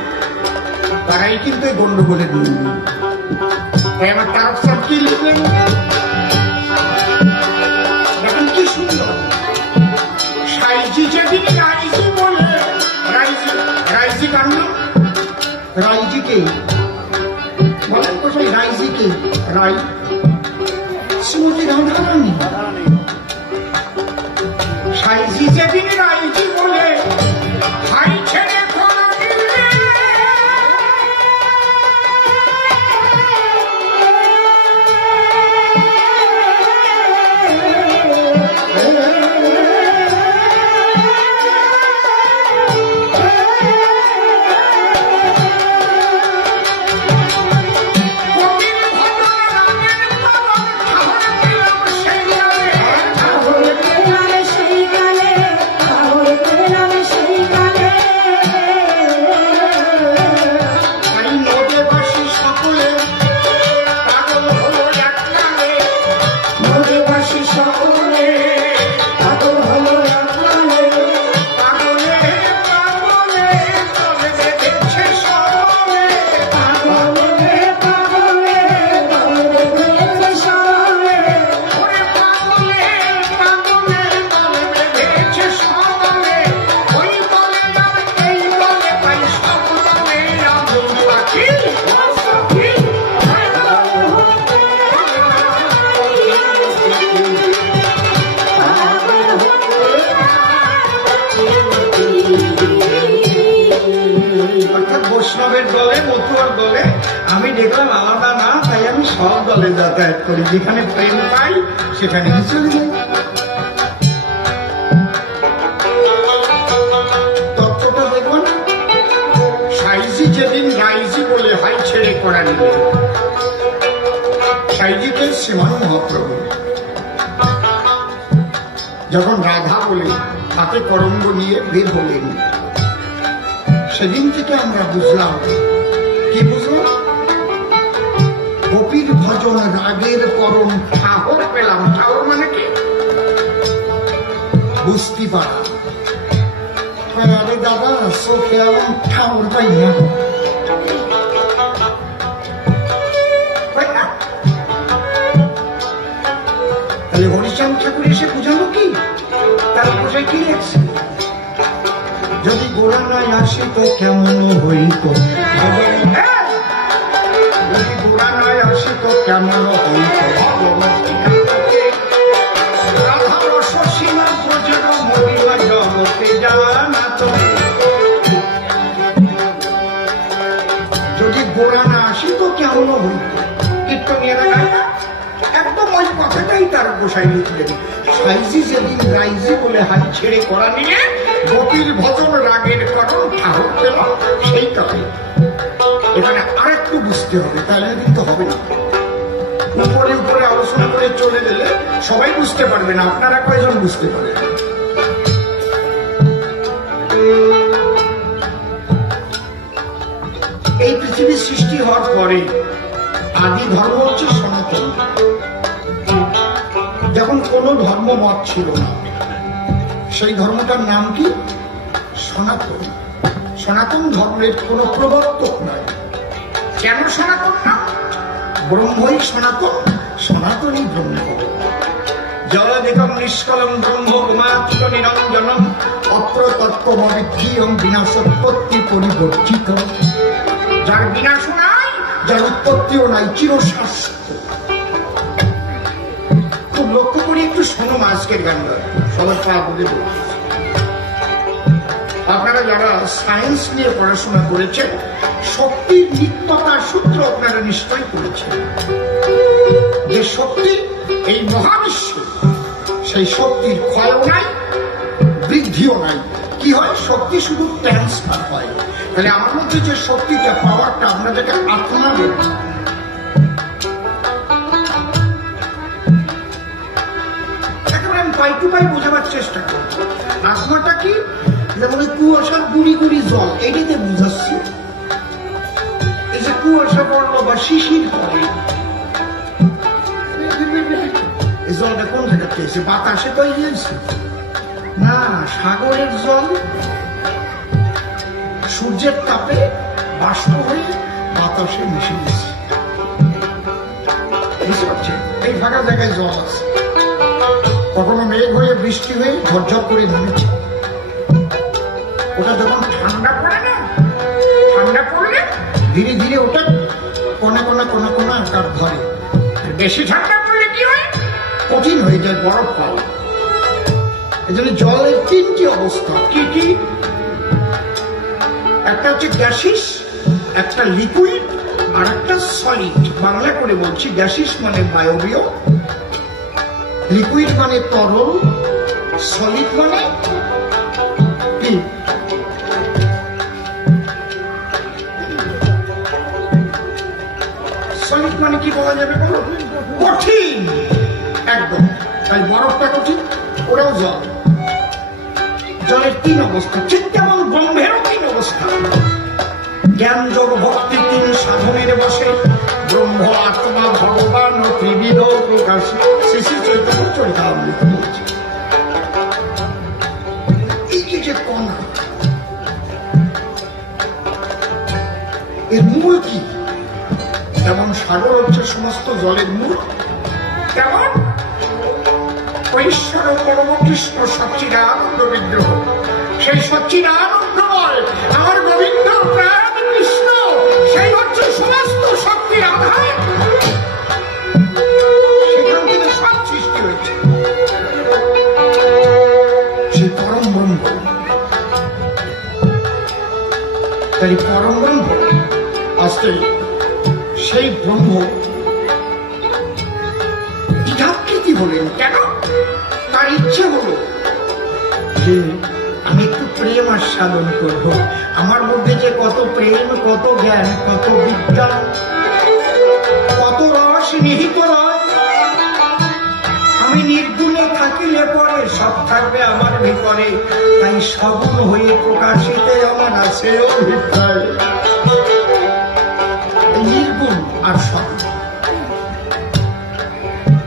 তারাই কিন্তু এই গন্ডগোলের গুরু। তাই আমার তারক সাহেব কি লিখলেন দেখুন কি সুন্দর। সাইজি যেদিন রাইজি বলে, রাইজি রাইজি কার নাম? রাইজি কে বলেন? কোথায় রাইজি কে? রাই শ্রীমতী রাধারানী। সাইজি যেদিন রাইজি বলে হাই ছেড়ে বৈষ্ণবের দলে, মতুয়ার দলে। আমি দেখলাম আলাদা না, তাই আমি সব দলে যাতায়াত করি, যেখানে প্রেম পাই সেখানে চলে যাই। তত্ত্বটা দেখুন, সাইজি যেদিন রাইজি বলে হাই ছেড়ে করা নিবে, সাইজিকে শ্রীমান মহাপ্রভু যখন রাধা বলে হাতে করঙ্গ নিয়ে বের হলেন, সেদিন থেকে আমরা বুঝলাম, কি বুঝলাম? গোপীর ভজন রাগের করণ ঠাহর পেলাম। ঠাহর মানে কি? বুঝতে পারা। আরে দাদা, চোখে এমন ঠাহর পাই না। তাহলে হরিচাঁদ ঠাকুর এসে বুঝালো কি? তার বোঝায় কি লেখছে? যদি গোড়া নাই আসিত কেমন হইত, যদি গোড়া নাই আসিত কেমন হইত, রাধা রস সীমা প্রচার মহিমা জগতে জানাত। যদি গোড়া না আসিত কেমন হইত, কীর্তনীয়রা গায় না? একদম ওই কথাটাই তার গোসাই লিখলেন। সাইজি যেদিন রাইজি বলে হাত ছেড়ে করা নিয়ে গোপীর ভজন রাগের করণ ঠাহর পেল, সেই কথা এখানে আর একটু বুঝতে হবে, তাহলে কিন্তু হবে না। উপরে উপরে আলোচনা করে চলে গেলে সবাই বুঝতে পারবে না। আপনারা কয়জন বুঝতে পারবেন? এই পৃথিবীর সৃষ্টি হওয়ার পরে আদি ধর্ম হচ্ছে সনাতন। যখন কোনো ধর্ম মত ছিল না, সেই ধর্মটার নাম কি? সনাতন। সনাতন ধর্মের কোন প্রবর্তক নয়। কেন সনাতন না? ব্রহ্মই সনাতন, সনাতনই ব্রহ্ম। জলদেকম নিষ্কলম ব্রহ্ম উমাত্র নিরঞ্জনম অপ্রতত্ত্বমবিদ্ধিয়ম বিনাশোৎপত্তি পরিবর্তিত। যার বিনাশ নাই, যার উৎপত্তিও নাই, চিরশাশ্বত। খুব লক্ষ্য করি, একটু শোনো আজকের গান, সবার পা বুঝে বলছি। আপনারা যারা সায়েন্স নিয়ে পড়াশোনা করেছেন, শক্তির নিত্যতার সূত্র আপনারা নিশ্চয়ই করেছেন। যে শক্তি এই মহাবিশ্ব, সেই শক্তির ক্ষয়ও নাই, বৃদ্ধিও নাই। কি হয়? শক্তি শুধু ট্রান্সফার হয়। তাহলে আমার মধ্যে যে শক্তিটা, পাওয়ারটা, আমরা যেটা আত্মা বলি, একেবারে আমি পাই টু পাই বোঝাবার চেষ্টা করি। আত্মাটা কি? যেমন কুয়াশার গুড়ি গুড়ি জল, এটাতে বুঝাচ্ছি। এই যে কুয়াশা পড়লো বা শিশির পড়ে, এই জলটা কোন জায়গা পেয়েছে? বাতাসে তৈরি হয়েছে না, সাগরের জল সূর্যের তাপে বাষ্প হয়ে বাতাসে মিশে গেছে। বুঝতে পারছেন? এই ফাঁকা জায়গায় জল আছে, কখনো মেঘ হয়ে বৃষ্টি হয়ে ঝরঝর করে নেমেছে। ওটা যখন ঠান্ডা পড়ে না, ঠান্ডা পড়লে ধীরে ধীরে ওটা কোনা কোনা কোনা কোনা আকার ধরে। বেশি ঠান্ডা পড়লে কি হয়? কঠিন হয়ে যায়, বরফ হয়। এই জন্য জলের তিনটি অবস্থা। কি কি? একটা হচ্ছে গ্যাসিস, একটা লিকুইড, আর একটা সলিড। বাংলা করে বলছি, গ্যাসিস মানে বায়বীয়, লিকুইড মানে তরল, সলিড মানে কি? সলিড মানে কি বলা যাবে? কঠিন একদম। তাই বরফটা কঠিন, ওরাও জল। জলের তিন অবস্থা, ঠিক তেমন ব্রহ্মেরও তিন অবস্থা। জ্ঞান যোগ ভক্তি তিন সাধনের বসে ব্রহ্ম আত্মা ভগবান ও ত্রিবিধ প্রকাশ। শ্রী শ্রী চৈতন্য চরিতামৃত বলছে। এই যে কণা, এর মূল কি? যেমন সাগর হচ্ছে সমস্ত জলের মূল, তেমন ঈশ্বর পরম কৃষ্ণ সচ্চিদানন্দ বিগ্রহ। সেই সচ্চিদানন্দময় আমার গোবিন্দ প্রাণ কৃষ্ণ, সেই হচ্ছে সমস্ত শক্তির আধার। সেখান থেকে সব সৃষ্টি হয়েছে। সেই পরম ব্রহ্ম। তাই পরম ব্রহ্ম আজকে সেই ব্রহ্ম দ্বিধাকৃতি হলেন কেন? তার ইচ্ছে হলো যে আমি একটু প্রেম আস্বাদন করবো। আমার মধ্যে যে কত প্রেম, কত জ্ঞান, কত বিদ্যা, কত রস নিহিত রয়, আমি নির্গুণে থাকিলে পরে সব থাকবে আমার ভিতরে। তাই সগুণ হয়ে প্রকাশিতে আমার আছে অভিপ্রায়। নির্গুণ আর সগুণ,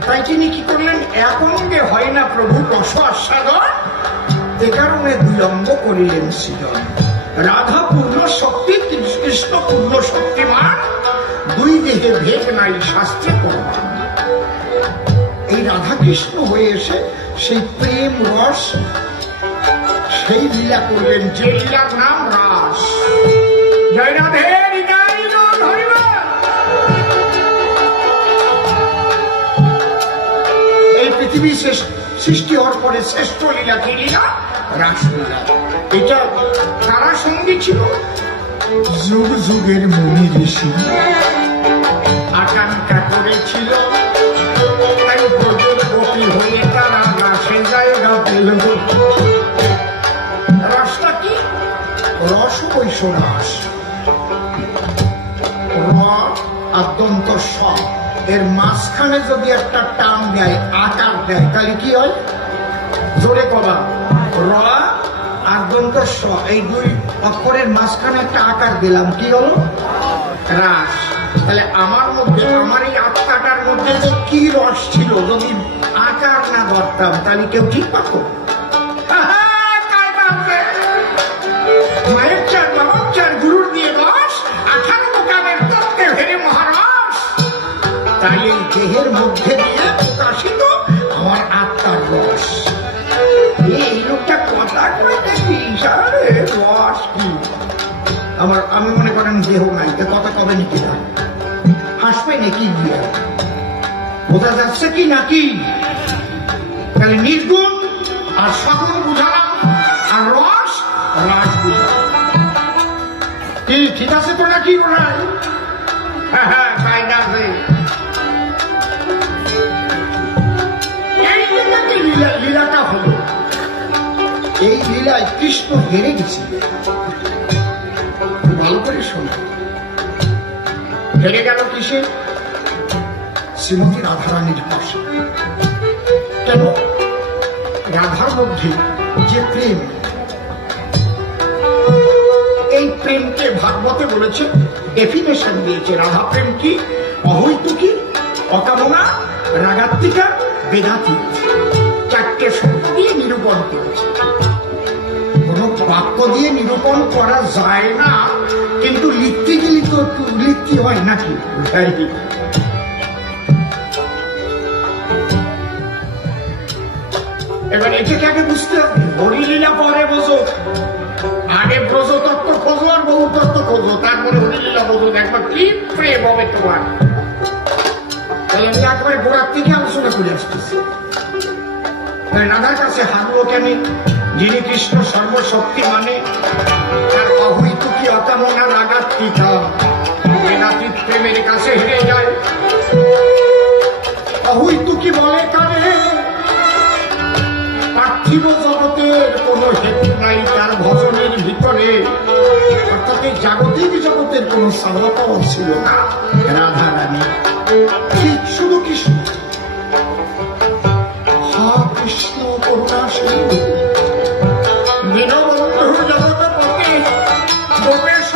তাই তিনি কি করলেন? এক অঙ্গে হয় না প্রভু রস আস্বাদন, যে কারণে দুই অঙ্গ করিলেন সৃজন। রাধা পূর্ণ শক্তি, কৃষ্ণ পূর্ণ শক্তিমান, দুই দেহে ভেদ নাই শাস্ত্রে প্রমাণ। এই রাধা কৃষ্ণ হয়ে এসে সেই প্রেম রস, সেই লীলা করলেন, যে লীলার নাম রাস। জয় রাধে। এই পৃথিবী সৃষ্টি হওয়ার পরে শ্রেষ্ঠ লীলা কি লীলা? রাসলীলা। এটা কারা সঙ্গী ছিল? যুগ যুগের মুনি ঋষি আকাঙ্ক্ষা করেছিল, তাই প্রচুর গোপী হয়ে তারা রাসের জায়গা পেল। রাসটা কি? রস বৈশ রাস। আদ্যন্ত স এর মাঝখানে যদি একটা টান দেয়, আকার দেয়, তাহলে কি হয়? জোরে কবা। র আদ্যন্ত স, এই দুই অক্ষরের মাঝখানে একটা আকার দিলাম, কি হলো? রাস। তাহলে আমার মধ্যে, আমার এই আত্মাটার মধ্যে যে কি রস ছিল, যদি আকার না ধরতাম তাহলে কেউ ঠিক পাত? মায়ের চার, বাবার চার, গুরুর দিয়ে 10, 18 মোকামের তত্ত্বে ভেরে মহারাজ। তাই এই দেহের মধ্যে দিয়ে প্রকাশিত আমার আত্মার রস। এই লোকটা কথা কয় নাকি? রস কি? আমার, আমি মনে করেন দেহ নাই, কথা কবে নাকি না? হাসবে নাকি গিয়া? বোঝা যাচ্ছে কি নাকি? তাহলে নির্গুণ আর সগুণ বুঝালাম, আর রস, রাস বুঝালাম। কি ঠিক আছে তো নাকি? ওনার হ্যাঁ হ্যাঁ তাই না? এই লীলাটা হলো, এই লীলায় কৃষ্ণ হেরে গেছিল। ভালো করে শোনো, হেরে গেল কিসে? শ্রীমতী রাধারানীর পাশে। কেন? রাধার মধ্যে যে প্রেম, এই প্রেমকে ভাগবতে বলেছে, ডেফিনেশন দিয়েছে। রাধা প্রেম কি? অহৈতুকী, অকামনা, রাগাত্মিকা, বেদাতীত। 4টে শব্দ দিয়ে নিরূপণ করেছে। কোন বাক্য দিয়ে নিরূপণ করা যায় না, কিন্তু লিখতে গেলে তো লিখতে হয় নাকি? এবার এটাকে আগে বুঝতে হবে। হরিলীলা পরে বোঝো, আগে ব্রজ তত্ত্ব খোঁজো আর বহু তত্ত্ব খোঁজো, তারপরে হরিলীলা বোঝো। দেখবা কি প্রেম হবে তোমার। তাহলে আমি একবারে গোড়ার থেকে আলোচনা করে আসতেছি। রাধার কাছে হারলো কেন? যিনি কৃষ্ণ সর্বশক্তি মানে, তার অহৈতুকী, অকামনা, রাগাত্মিকা, বেদাতীত প্রেমের কাছে হেরে যায়। অহৈতুকী বলে কানে, পার্থিব জগতের কোন হেতু নাই তার ভজনের ভিতরে, অর্থাৎ এই জাগতিক জগতের কোন স্বভাব ছিল না রাধা রানী। ঠিক শুধু কৃষ্ণ। হা কৃষ্ণ করুণা সিন্ধু দীনবন্ধু জগৎপতি, গোপেশ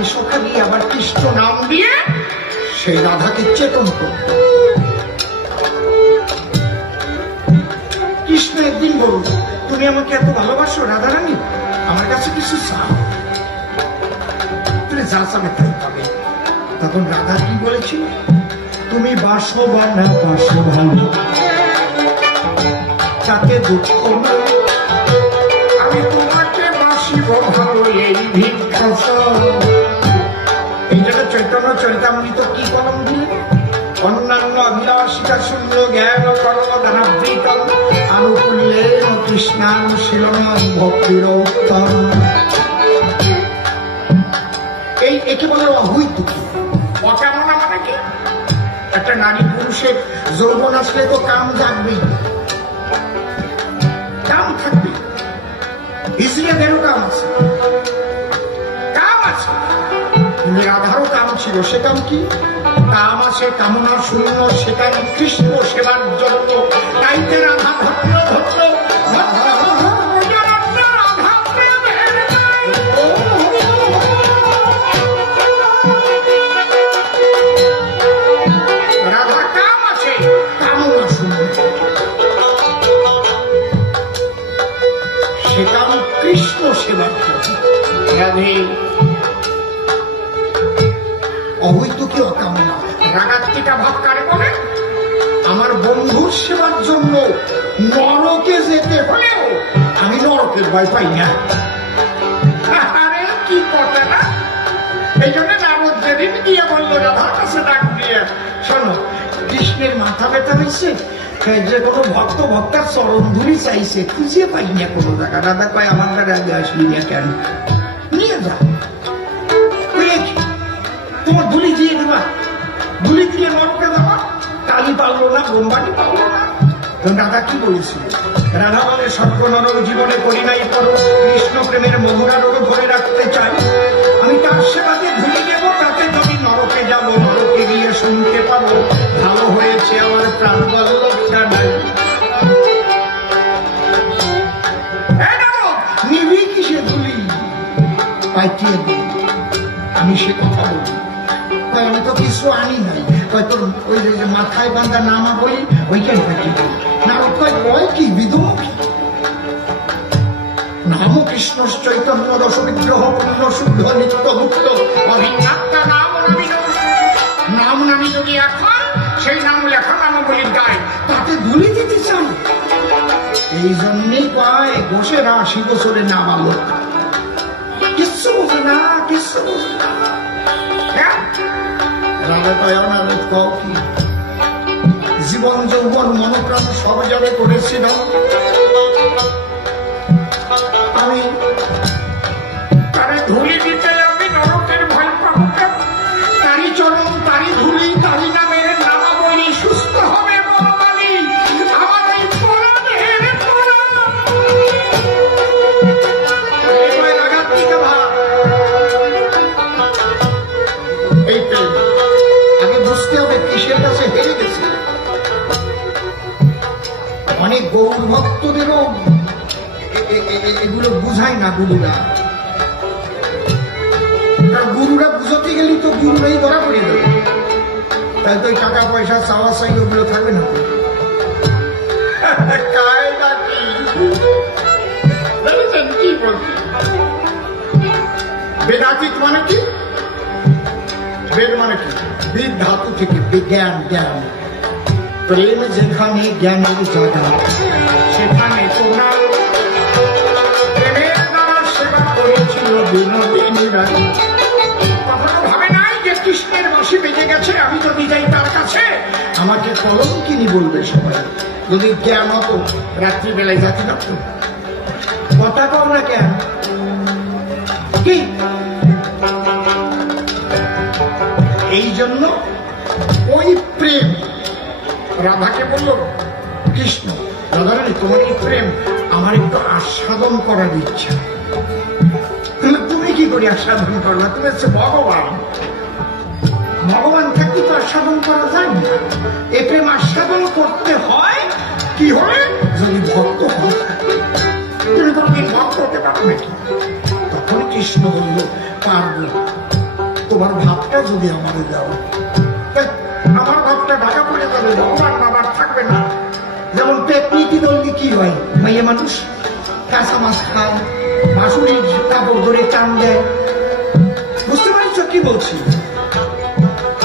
বিশাখা দিয়ে আবার কৃষ্ণ নাম দিয়ে সেই রাধাকে চেতন করত। কৃষ্ণ একদিন বলল, তুমি আমাকে এত ভালোবাসো রাধারানী, আমার কাছে কিছু চাও। তুমি যা চাবে তাই পাবে। তখন রাধা কি বলেছিল? তুমি বাসো বা না বাসো ভালো, তাতে দুঃখ না চরিতামৃত কি কলম দিলেন? অন্যান্য অভিলাষিকা শূন্য জ্ঞান কর্ম দানাবৃত আনুকূল্যেন কৃষ্ণানুশীলন ভক্তির উত্তম। এই একে বলে অহৈতুকী। অকামনা মানে কি? একটা নারী পুরুষের যৌবন আসলে তো কাম জাগবেই, কাম থাকবে। ইসরায়েলেরও কাম আছে, কাম আছে, কিন্তু রাধারও কাম ছিল। সে কাম কি? কাম আছে কামনা শূন্য, সেখানে কৃষ্ণ সেবার জন্য। তাইতে রাধা ভক্ত ভক্ত রাধা কাম আছে কামনা শূন্য, সে কাম কৃষ্ণ সেবার জন্য। রাধে অহৈতুকী অকামনা। রাগাত্মিকা ভাব কারে বলে? আমার বন্ধুর সেবার জন্য নরকে যেতে হলেও আমি নরকের ভয় পাই না। আরে কি কথা না! এই জন্য নারদ যেদিন গিয়ে বললো রাধার কাছে ডাক দিয়ে, শোনো কৃষ্ণের মাথা ব্যথা হয়েছে, যে কোনো ভক্ত ভক্তার চরণ ধুলি চাইছে, খুঁজে পাই না কোনো জায়গা। রাধা কয় আমার দ্বারা আগে আসবি না কেন? নিয়ে যা, তোমার ধুলি দিয়ে দেবা, ধুলি দিয়ে নরকে দেবা। কালী পারলো না, ব্রহ্মাটি পারলো না। রাধা কি বলেছিল? রাধা বলে স্বর্গ নরক জীবনে করি নাই পরো, কৃষ্ণ প্রেমের মধুরা রোগ ধরে রাখতে চাই। আমি তার সেবাতে ধুলি দেব, তাতে যদি নরকে যাব, নরকে গিয়ে শুনতে পাবো ভালো হয়েছে আমার প্রাণ বল্লভটা নাই। নিবি কিসে ধুলি? পাইটিয়ে দিই। আমি সে কথা বলি, আমি তো কিছু আনি নাই। তোর ওই যে মাথায় বান্ধা নামা বলি ওইখানে পাঠিয়ে দিই। নারদ কয় কয় কি বিধুমুখী? নাম কৃষ্ণ চৈতন্য রস বিগ্রহ পূর্ণ শুদ্ধ নিত্য মুক্ত অভিন্নাত্মা নাম নামি। নাম নামি যদি এখন সেই নাম লেখা নাম বলি গায়, তাতে ধুলি দিতে চান। এই জন্যই কয় বসে না 80 বছরে নামালো, কিচ্ছু বোঝে না, কিচ্ছু বোঝে না। জীবন যৌবন মনোপ্রাণ সব যাবে করেছিল আমি, তারে ধুলি দিতে আমি নরকের ভয় পাবো। তারি চরণ তারি ধুলি তারি নামের নামা বলি সুস্থ হবে বনমালী আমার এই পরাণের পরাণ। এই প্রেম আগে বুঝতে হবে কিসের কাছে হেরে গেছে। অনেক গৌর ভক্তদেরও এগুলো বুঝায় না গুরুরা। গুরুরা বুঝতে গেলে তো গুরুরাই ধরা পড়ে দেবে, তাই তো টাকা পয়সা চাওয়া চাই ওগুলো থাকবে না। কি বলছি বেদাতীত মানে কি? বেদ মানে কি? বেদ ধাতু থেকে জ্ঞান, জ্ঞান। প্রেম যেখানে জ্ঞানের জায়গা, সেখানে তোমরা প্রেমের দ্বারা সেবা করেছিল বিনোদিনী রানী। কখনো ভাবে নাই যে কৃষ্ণের বাঁশি বেজে গেছে, আমি যদি যাই তার কাছে আমাকে কলঙ্কিনী বলবে সবাই। যদি জ্ঞান হতো রাত্রিবেলায় যাতে না তো কথা কও না কেন? কি এই জন্য ওই প্রেম রাধাকে বলল কৃষ্ণ, রাধারানী তোমার এই প্রেম আমার একটু আস্বাদন করার ইচ্ছা। তুমি কি করে আস্বাদন করবে? তুমি হচ্ছে ভগবান, ভগবান থাকতে তো আস্বাদন করা যায় না। এ প্রেম আস্বাদন করতে হয় কি হয়? যদি ভক্ত হয়। তুমি কোনদিন ভক্ত হতে পারো নাকি? তখন কৃষ্ণ বলল পারবো, তোমার ভাবটা যদি আমাদের দাও। আমার ভাবটা ঢাকা পড়ে যাবে, ভগবান বাবার থাকবে না। যেমন পেটনীতি দলকে কি হয়, মেয়ে মানুষ কাঁচা মাছ খায়, বাসুরির কাপড় ধরে টান দেয়। বুঝতে পারছ কি বলছি?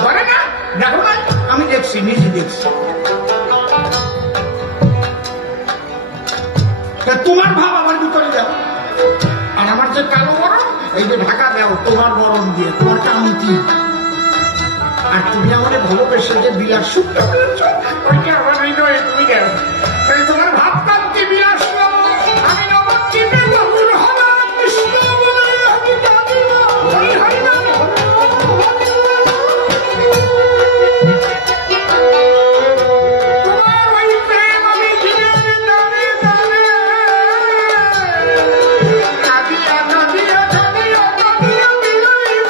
করে না? দেখো না, আমি দেখছি, নিজে দেখছি। তোমার ভাব আমার ভিতরে দাও, আর আমার যে কালো বরণ এই যে ঢাকা দাও তোমার বরণ দিয়ে, তোমার কান্তি। আর তুমি আমাকে ভালোবেসে যে বিলাস সুখটা পেয়েছ, ওইটা আমার হৃদয়ে তুমি দেও। তাই তোমার ভাবকান্তি বিলাস আমি নবদ্বীপে বহুর হলা কৃষ্ণ বলে আমি জানি না। হরি হরি নাম তোমার ওই প্রেম আমি জীবনের দানে দানে কাঁদিয়া কাঁদিয়া কাঁদিয়া কাঁদিয়া বিলাইব।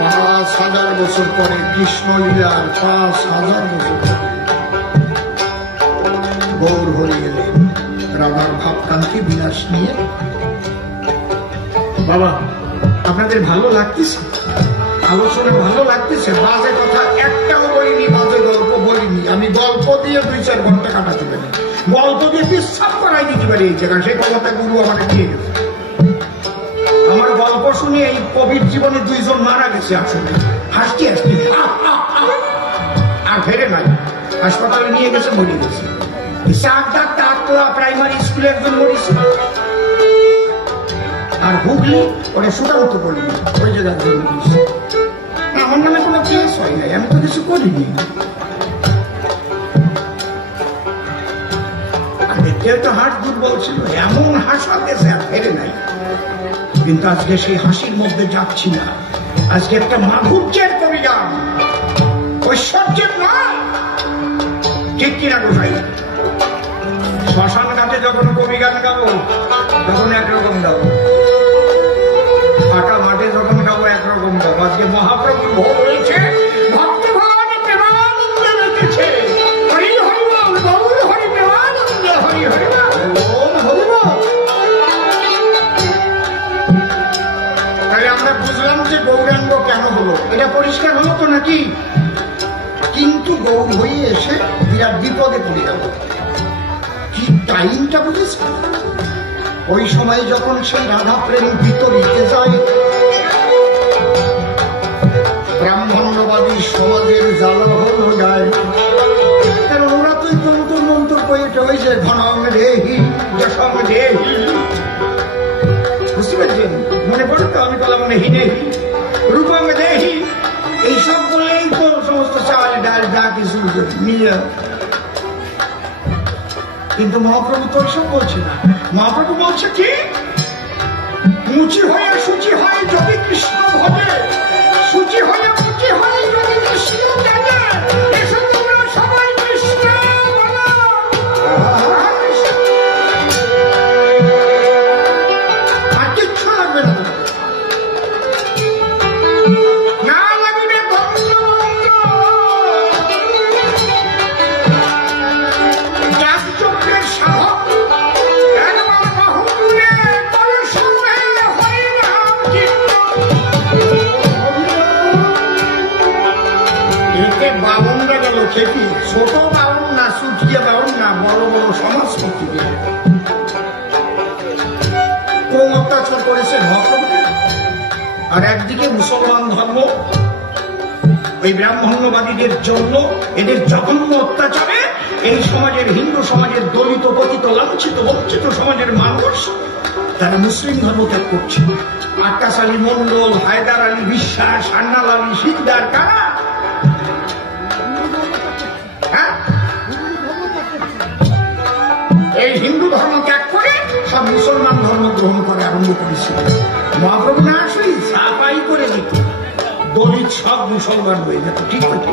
৫,০০০ বছর পরে কৃষ্ণ লীলার ৫,০০০ বছর পরে গৌর হয়ে গেলেন রাধার ভাবকান্তি বিলাস নিয়ে। বাবা আপনাদের ভালো লাগতেছে? আলোচনা ভালো লাগতেছে? বাজে কথা একটাও বলিনি, বাজে গল্প বলিনি। আমি গল্প দিয়ে ২-৪ ঘন্টা কাটাতে পারি, গল্প দিয়ে বিশ্বাস করাই দিতে পারি এই জায়গায়। সেই কথা গুরু আমাকে দিয়ে গেছে। আমার গল্প শুনে এই কোভিড জীবনে ২ জন মারা গেছে আসলে, হাসতে হাসতে আর ফেরে নাই। হাসপাতালে নিয়ে গেছে, মরে গেছে। চাকদা প্রাইমারি স্কুলে একজন মরিস, আর হুগলি ওরা সুতান্ত বলি ওই জায়গায় একজন মরিস। আমার নামে কোনো কেস হয় নাই, আমি তো কিছু করিনি। কেউ তো হাট দুর্বল ছিল, এমন হাসা গেছে আর ফেরে নাই। কিন্তু আজকে সেই হাসির মধ্যে যাচ্ছি না। আজকে একটা মাধুর্যের কবিগান, ঐশ্বর্যের নয়। ঠিক কিনা গোসাই? শ্মশান ঘাটে যখন কবিগান গাবো তখন একরকম গাবো, ফাঁকা মাঠে যখন গাবো একরকম গাবো। আজকে মহাপ্রভুর ভোগ হয়েছে, ভক্ত ভগবানের প্রেমানন্দে রেখেছে। হরি হরি বল, গৌর হরি প্রেমানন্দে, হরি হরি বল, ওম হরি বল। তাহলে আমরা বুঝলাম যে গৌরাঙ্গ কেন হলো, এটা পরিষ্কার হলো তো নাকি? কিন্তু গৌর হয়ে এসে বিরাট বিপদে পড়ে গেল। কি টাইমটা বুঝেছে? ওই সময় যখন সেই রাধা প্রেম বিতরিতে যায়, ব্রাহ্মণ্যবাদী সমাজের জ্বালা হলো যায়। কারণ ওরা তো তন্ত্র মন্ত্র কয়েটা হয়েছে, ঘনং দেহি যশং দেহি। বুঝতে পারছেন? মনে পড়ে তো? আমি বললাম মনে হিনেহি রূপং দেহি, এইসব বললেই তো সমস্ত চাল ডাল যা কিছু নিয়ে। কিন্তু মহাপ্রভু তো ওইসব বলছে না। মহাপ্রভু বলছে কি, মুচি হয়ে সুচি হয় যদি কৃষ্ণ ভজে, সুচি হয়ে মুচি হয় যদি কৃষ্ণ জানে। এসো তোমরা সবাই কৃষ্ণ বলো। আর কিচ্ছু লাগবে না, না লাগবে গন্ধ চক্রের সাধক একবার বাহুগুলে পরশমে হরি নাম এতে বাউনরা গেল খেপি। ছোট বাউন না, সুটিয়ে বাউন না, বড় বড় সমাজপতি কোন অত্যাচার করেছে মহাপ্রভুকে। আর একদিকে মুসলমান ধর্ম ওই ব্রাহ্মণ্যবাদীদের জন্য এদের জঘন্য অত্যাচারে এই সমাজের, হিন্দু সমাজের দলিত পতিত লাঞ্ছিত বঞ্চিত সমাজের মানুষ তারা মুসলিম ধর্ম ত্যাগ করছে। আকাশ আলী মন্ডল, হায়দার আলী বিশ্বাস, আন্নাল আলী সিকদার, কারা এই হিন্দু ধর্ম ত্যাগ করে সব মুসলমান ধর্ম গ্রহণ করে আরম্ভ করেছিল। মহাপ্রভু না আসলে সাফাই করে দিত, দলিত সব মুসলমান হয়ে যেত। ঠিক আছে,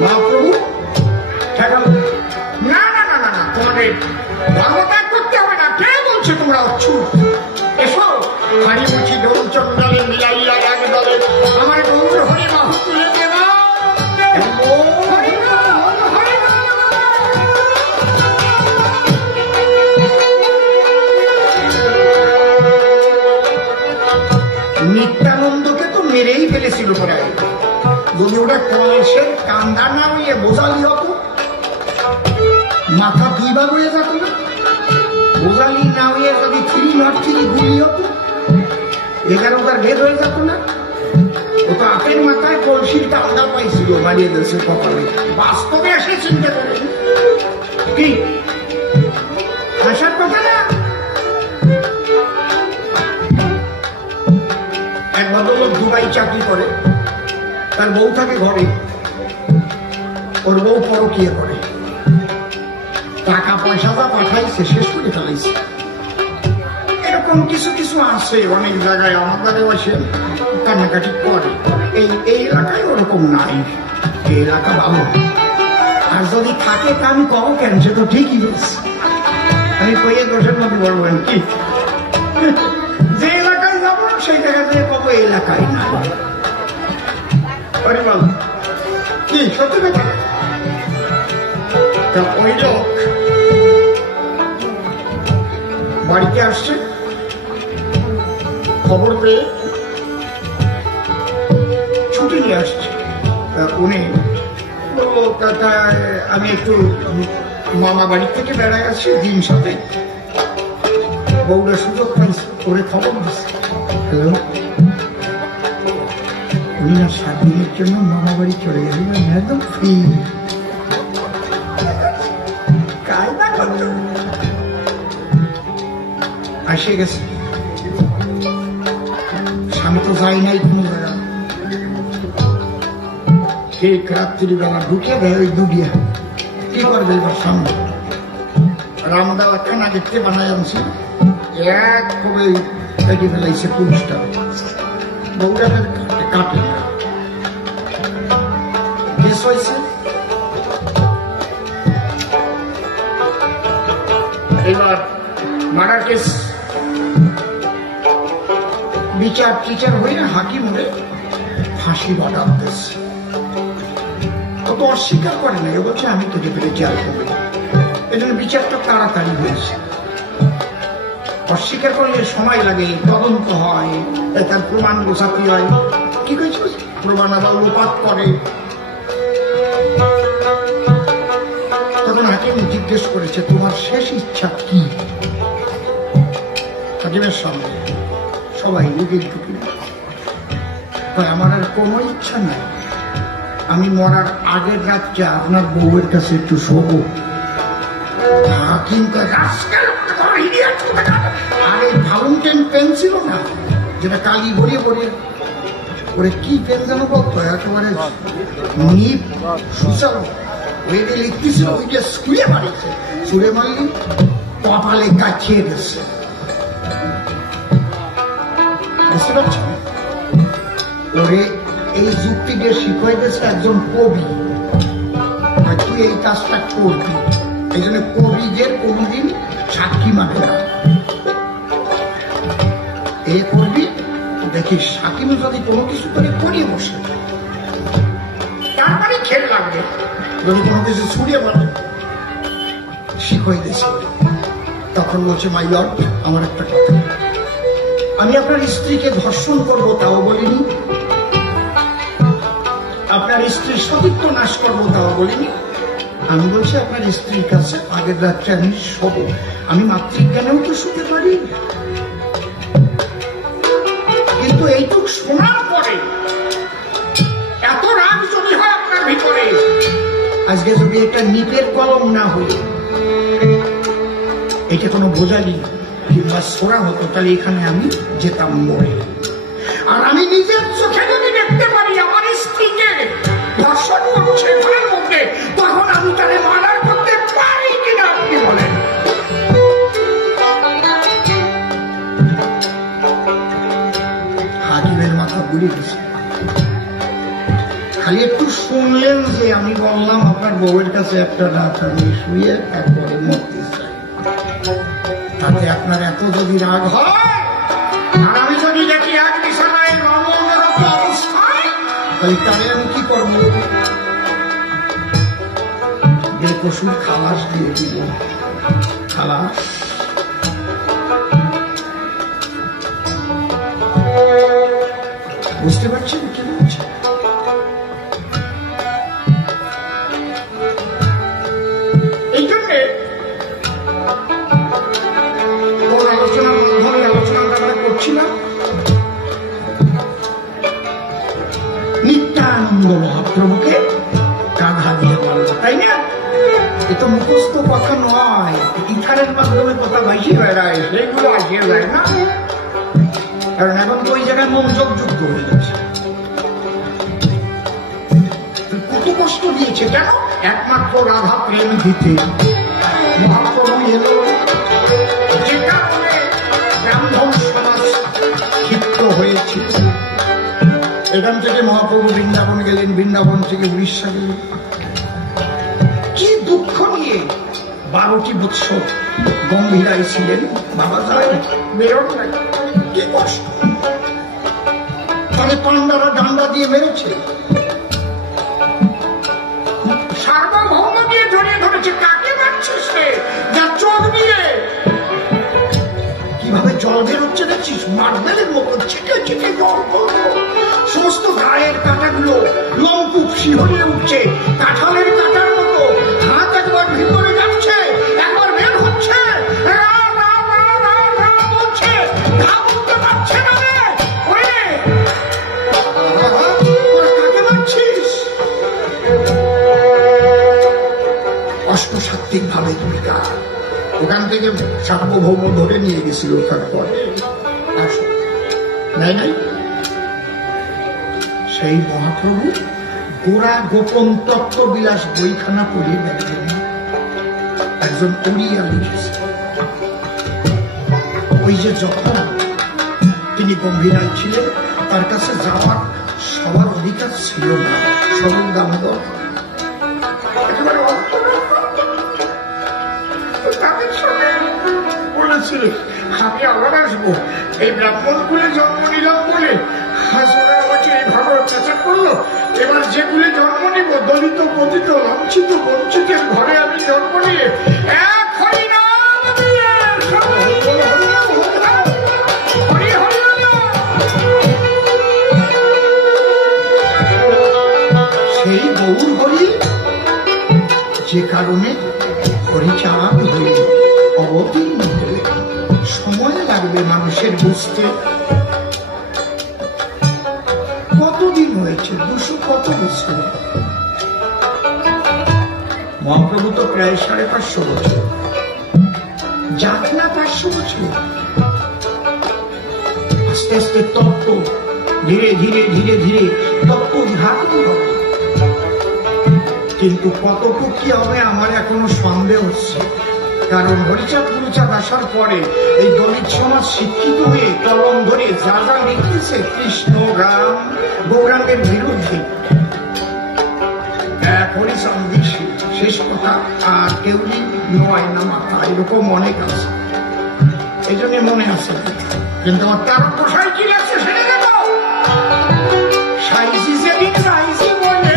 মহাপ্রভু ঠেকাল না না না না না, তোমাদের ধর্ম ত্যাগ করতে হবে না। কে বলছে তোমরা অচ্ছুত? এসো হারি মুছি দৌড় চন্দ্রালে মিলাইয়া এক দলে আমার গৌর হরি বাহু তুলে দেবা। নিত্যানন্দকে তো মেরেই ফেলেছিল প্রায়, যদি ওটা কলসের কান্দা না হইয়ে বোঝালি হতো, মাথা 2 বার হয়ে যেত না। বোঝালি না হইয়ে যদি 303 গুলি হতো, 11টার ভেদ হয়ে যেত না। ও তো আপের মাথায় কলসির কান্দা পাইছিল, মারিয়ে দিয়েছে কপালে। বাস্তবে এসে চিন্তা করে কি হাসার কথা না। ভদ্রলোক দুবাই চাকরি করে, তার বউ থাকে ঘরে, ওর বউ পরকীয়া করে, টাকা পয়সাটা পাঠাইছে, শেষ করে ফেলাইছে। এরকম কিছু কিছু আছে অনেক জায়গায়, আমাদের বসে কান্নাকাটি করে। এই এলাকায় ওরকম নাই, এই এলাকা ভালো। আর যদি থাকে তা আমি কব কেন, সে তো ঠিকই বলছি। আমি কইয়ে দোষের মধ্যে বলবেন কি, যে এলাকায় যাবো সেই জায়গা থেকে কব এই এলাকায় না। বল কি সত্যি কথা? ওই লোক বাড়িতে আসছে, খবর পেয়ে ছুটি নিয়ে আসছে। উনি বললো, কাকা আমি একটু মামা বাড়ি থেকে বেড়ায় আসছি, দিন সাথে বউরা সুযোগ পাইছে, করে খবর দিচ্ছে। হ্যালো, উনি না 7 দিনের জন্য মামা বাড়ি চলে গেলেন, একদম ফ্রি। আসে গেছে, স্বামী তো যাই নাই কোনো জায়গা। ঠিক রাত্রিবেলা ঢুকে দেয় ওই দুডিয়া, কি করবে এবার সামনে? রামদালা খানা দেখতে বানায় আনছে, এক কবে কেটে ফেলাইছে পুরুষটা, বউটা কাটে না। কেস হয়েছে, এবার মার্ডার কেস। বিচার টিচার হয়ে হাকিম হয়ে ফাঁসির অর্ডার দিয়েছে। ও তো অস্বীকার করে না, এ বলছে আমি কেটে ফেলেছি, আর করবে। এই জন্য বিচারটা তাড়াতাড়ি হয়েছে। অস্বীকার করলে সময় লাগে, তদন্ত হয়, তার প্রমাণ গোছাতে হয়। কি করেছে, প্রমাণ আবার লোপাট করে। তখন হাকিম জিজ্ঞেস করেছে, তোমার শেষ ইচ্ছা কি? হাকিমের সামনে সবাই নিজের ঢুকি, আমার আর কোনো ইচ্ছা নাই, আমি মরার আগের রাতটা আপনার বউয়ের কাছে একটু শোবো। হাকিম আরে ফাউন্টেন পেন ছিল না, যেটা কালি ভরিয়ে ভরিয়ে ওরে কি পেন যেন বলতো, একেবারে নিপ সুচালো ওইটা লিখতেছিল, ওইটা স্কুলে মারিছে, ছুড়ে মারলি কপালে কাছিয়ে গেছে। বুঝতে পারছেন? ওরে এই যুক্তি দিয়ে শিখাই দিয়েছে একজন কবি, তুই এই কাজটা করবি। এই জন্য কবিদের কোনদিন সাক্ষী মানে না। এ করবি, দেখিস সাকিম যদি কোনো কিছু করে পড়িয়ে বসে, তারপরে খেল লাগবে। যদি কোনো কিছু ছুড়িয়ে মারে, শিখাই দিয়েছে। তখন বলছে, মাই লর্ড, আমার একটা কথা, আমি আপনার স্ত্রীকে ধর্ষণ করবো তাও বলিনি, আপনার স্ত্রীর সতীত্ব নাশ করবো তাও বলিনি। আমি বলছি আপনার স্ত্রীর কাছে আগের রাত্রে আমি শোব, আমি মাতৃজ্ঞানেও তো শুতে পারি। কিন্তু এইটুক শোনার পরে এত রাগ যদি হয় আপনার ভিতরে, আজকে যদি এটা নিপের কলম না হতো, এটা কোনো বোঝালি কিংবা সোরা হতো, তাহলে এখানে আমি যেতাম মরে। আর আমি নিজের চোখে যদি দেখতে পারি আমার স্ত্রীকে ধর্ষণ করছে ঘরের মধ্যে, তখন আমি তাহলে মার্ডার করতে পারি কিনা আপনি বলেন? হাকিমের মাথা ঘুরে গেছে। খালি একটু শুনলেন যে আমি বললাম আপনার বউয়ের কাছে একটা রাত আমি শুয়ে তারপরে মরতে চাই, তাতে আপনার এত যদি রাগ হয়, আর আমি যদি দেখি এক বিছানায় রমণরত অবস্থায়, তাহলে তাহলে আমি কি করবো? বেকসুর খালাস দিয়ে দিব। খালাস বুঝতে পারছেন কি বলছে? এই জন্যে ওর আলোচনার মাধ্যমে আলোচনা আমরা করছিলাম নিত্যানন্দ মহাপ্রভুকে কাঁধা দিয়ে পারল, তাই না? এ তো মুখস্থ কথা নয়, ইথারের মাধ্যমে কথা ভাইসি বেড়ায়, সেগুলো আসিয়ে যায় না। কারণ এখন তো ওই জায়গায় মনোযোগ যুক্ত হয়ে গেছে। কত কষ্ট দিয়েছে কেন? একমাত্র রাধা প্রেম দিতে মহাপ্রভু এলো, যে কারণে ব্রাহ্মণ সমাজ ক্ষিপ্ত হয়েছে। এখান থেকে মহাপ্রভু বৃন্দাবন গেলেন, বৃন্দাবন থেকে উড়িষ্যা গেলেন। কি দুঃখ নিয়ে 12টি বৎসর গম্ভীরায় ছিলেন। বাবা যায় বেরোন নাই, কি কষ্ট। তাহলে পান্ডারা ডান্ডা দিয়ে মেরেছে, সার্বভৌম দিয়ে ধরে ধরেছে। কাকে মারছিস রে? যার চোখ দিয়ে কিভাবে জল বেরোচ্ছে দেখছিস? মার্বেলের মতো ছিটে ছিটে জল পড়লো। সমস্ত গায়ের কাঁটাগুলো লম্পুক শিহরিয়ে উঠছে, কাঁঠালের কাঁটার মতো। হাত একবার ভিতরে যাচ্ছে, একবার বের হচ্ছে, বলছে ঘা বলতে পারছে না রে। কাকে মারছিস? অষ্টসাত্ত্বিক ভাবে বিকার। ওখান থেকে সার্বভৌম ধরে নিয়ে গেছিল। তারপর নাই নাই, সেই মহাপ্রভু গোড়া গোপন তত্ত্ব বিলাস বইখানা পড়িয়ে দেখলেন। একজন উড়িয়া লিখেছে, ওই যে যখন তিনি গম্ভীরায় ছিলেন, তার কাছে যাওয়ার সবার অধিকার ছিল না। সরল দামোদর একেবারে বলেছিল, আমি আবার আসবো। এই ব্রাহ্মণ কুলে জন্ম নিলাম বলে হাসরা আমাকে এইভাবে অত্যাচার করলো। এবার যে কুলে জন্ম নিব, দলিত পতিত লাঞ্ছিত বঞ্চিতের ঘরে আমি জন্ম নিয়ে এক হরিনাম দিয়ে সেই গৌর হরি, যে কারণে হরিচাঁদ হয়ে অবতীর্ণ হলে সময় লাগবে মানুষের বুঝতে। কতদিন হয়েছে? 200 কত বছর। মহাপ্রভু তো প্রায় 550 বছর, যাক না 500 বছর। আস্তে আস্তে তত্ত্ব ধীরে ধীরে ধীরে ধীরে তত্ত্ব উদ্ঘাটন হবে। কিন্তু কতটুকু কি হবে আমার এখনো সন্দেহ হচ্ছে। কারণ হরিচাঁদ গুরুচাঁদ আসার পরে এই দলিত সমাজ শিক্ষিত হয়ে কলম ধরে যা যা লিখতেছে কৃষ্ণ রাম গৌরাঙ্গের বিরুদ্ধে, হরিচাঁদ শেষ কথা আর কেউ নয় না মাথা, এরকম অনেক আছে। এই জন্য মনে আছে। কিন্তু আমার তার পোষায় কি লাগছে সেটা দেখো। সাইজি যেদিন রাইজি বলে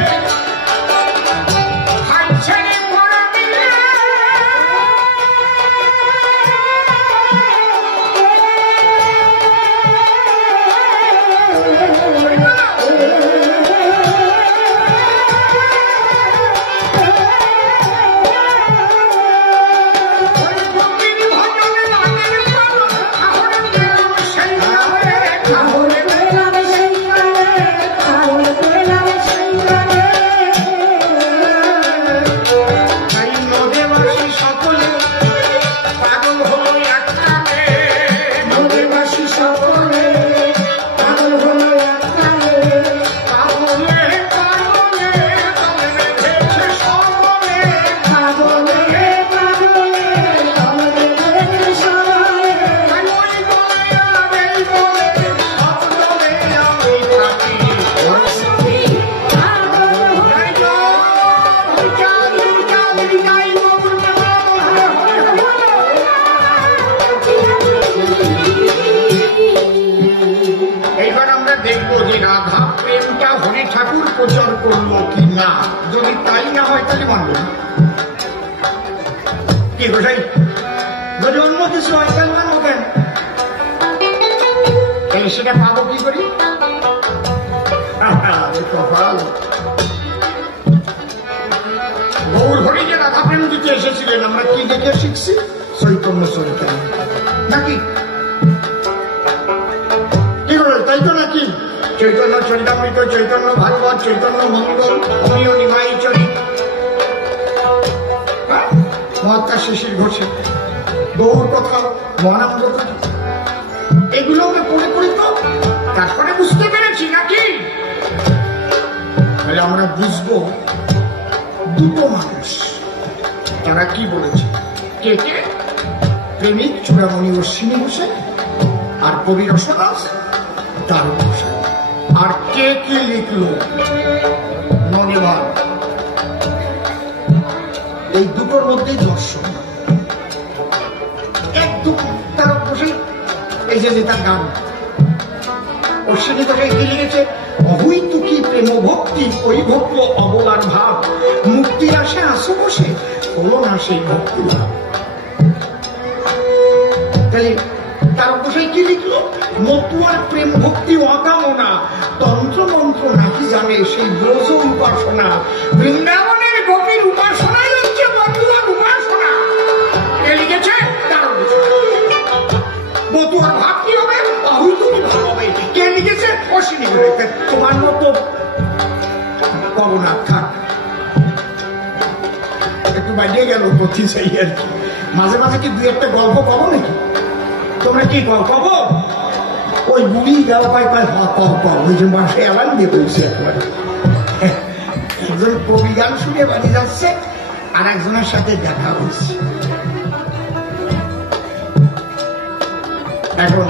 প্রচার করলো কি না। যদি তাই না হয় তাহলে মানব না। কি গোসাই যদি অন্য কিছু হয় তাহলে মানবো কেন? তাহলে সেটা পাবো কি করি? গৌর হরি যে রাধা প্রেম দিতে এসেছিলেন, আমরা কি দেখে শিখছি? চৈতন্য চরিত্র নাকি? কি বলে তাই তো নাকি? চৈতন্য চরিতামৃত, চৈতন্য ভাগবত, চৈতন্য মঙ্গল, অমিয় নিমাই চরিত, মহাত্মা শিশির ঘোষের গৌর কথা, মহানন্দ কথা, এগুলো আমরা পড়ে পড়ে তো তারপরে বুঝতে পেরেছি নাকি? তাহলে আমরা বুঝবো দুটো মানুষ, তারা কি বলেছে। কে কে? প্রেমিক চূড়ামণি অশ্বিনী হোসেন আর কবি রসদাস তার হোসেন। আর কে কে লিখলো ননিভাব, এই দুটোর মধ্যেই দর্শন। একদম তার বসে এই যে তার গান অশ্বিনী কোথায় কি লিখেছে, অহৈত কি প্রেম ভক্তি ওই ভক্ত অবলার ভাব, মুক্তি আসে আসো বসে হলো না সেই ভক্তি ভাব। তাহলে তার বসে কি লিখলো, মতুয়ার প্রেম ভক্তি অকামনা, তন্ত্র মন্ত্র নাকি জানে সেই ব্রজ উপাসনা, বৃন্দাবনের গোপীর উপাসনাই হচ্ছে মতুয়ার উপাসনা। কে লিখেছে? তার মতুয়ার ভাব কি হবে, অহৈত কি ভাব হবে। কে লিখেছে? অশ্বিনী। তোমার মতো করোনা থাক একটু বাইরে গেল প্রতি চাই আর কি। মাঝে মাঝে কি দুই একটা গল্প পাবো নাকি? তোমরা কি গল্প পাবো? ওই বুড়ি গাও পাই পাই ওই যে মাসে আবার দিয়ে বলছে একবার, একজন কবি গান শুনে বাড়ি যাচ্ছে আর একজনের সাথে দেখা হচ্ছে। এখন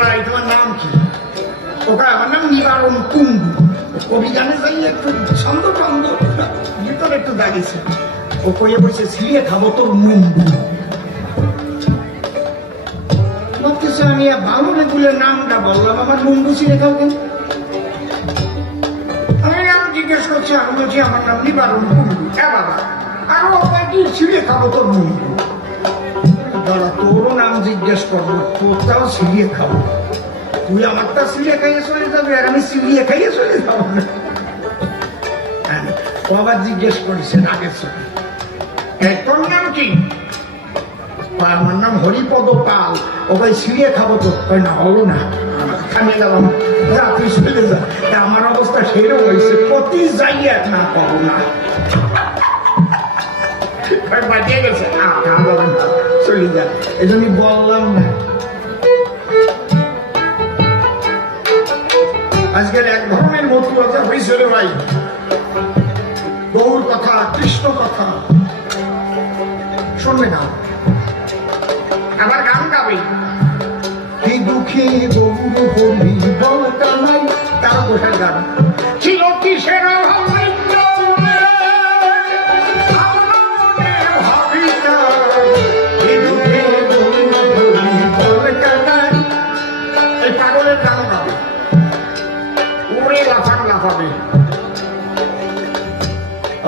ভাই তোমার নাম কি? ওটা আমার নাম নিবারণ কুণ্ডু। কবি গানে যাই একটু ছন্দ টন্দ ভিতরে একটু দাঁড়িয়েছে। ও কইয়ে বসে ছিঁড়ে খাবো তোর মুন্ডু। ভাবতেছে আমি বামনে বলে নামটা বললাম, আমার মুন্ডু ছিঁড়ে খাও কেন? আমি নাম জিজ্ঞেস করছি, আমি বলছি আমার নাম নিবারণ কুণ্ডু। হ্যাঁ বাবা, আর ও কি ছিঁড়ে খাবো তোর মুন্ডু। দাদা তোরও নাম জিজ্ঞেস করবো, তোরটাও ছিঁড়িয়ে খাবো। তুই আমারটা ছিঁড়িয়ে খাইয়ে চলে যাবে আর আমি ছিঁড়িয়ে খাইয়ে চলে যাবো না। ও আবার জিজ্ঞেস করেছেন আগের সঙ্গে, তোর নাম কি? আমার নাম হরিপদ পাল। ও ভাই ছিঁড়িয়ে খাবো তো? না হলো না, থামিয়ে গেলাম, তুই চলে যা। আমার অবস্থা সেরকম হয়েছে, প্রতি যাই এক না করো না বাজিয়ে গেছে, চলে যা। এই জন্য বললাম না। আজকের এক ধরনের মতুয়াজা হয়েছিল ভাই, গৌর কথা, কৃষ্ণ কথা শুনবে না, আবার গান গাবে। কি দুঃখী গৌর হরি বল কানাই, তার বসার গান ছিল কিসের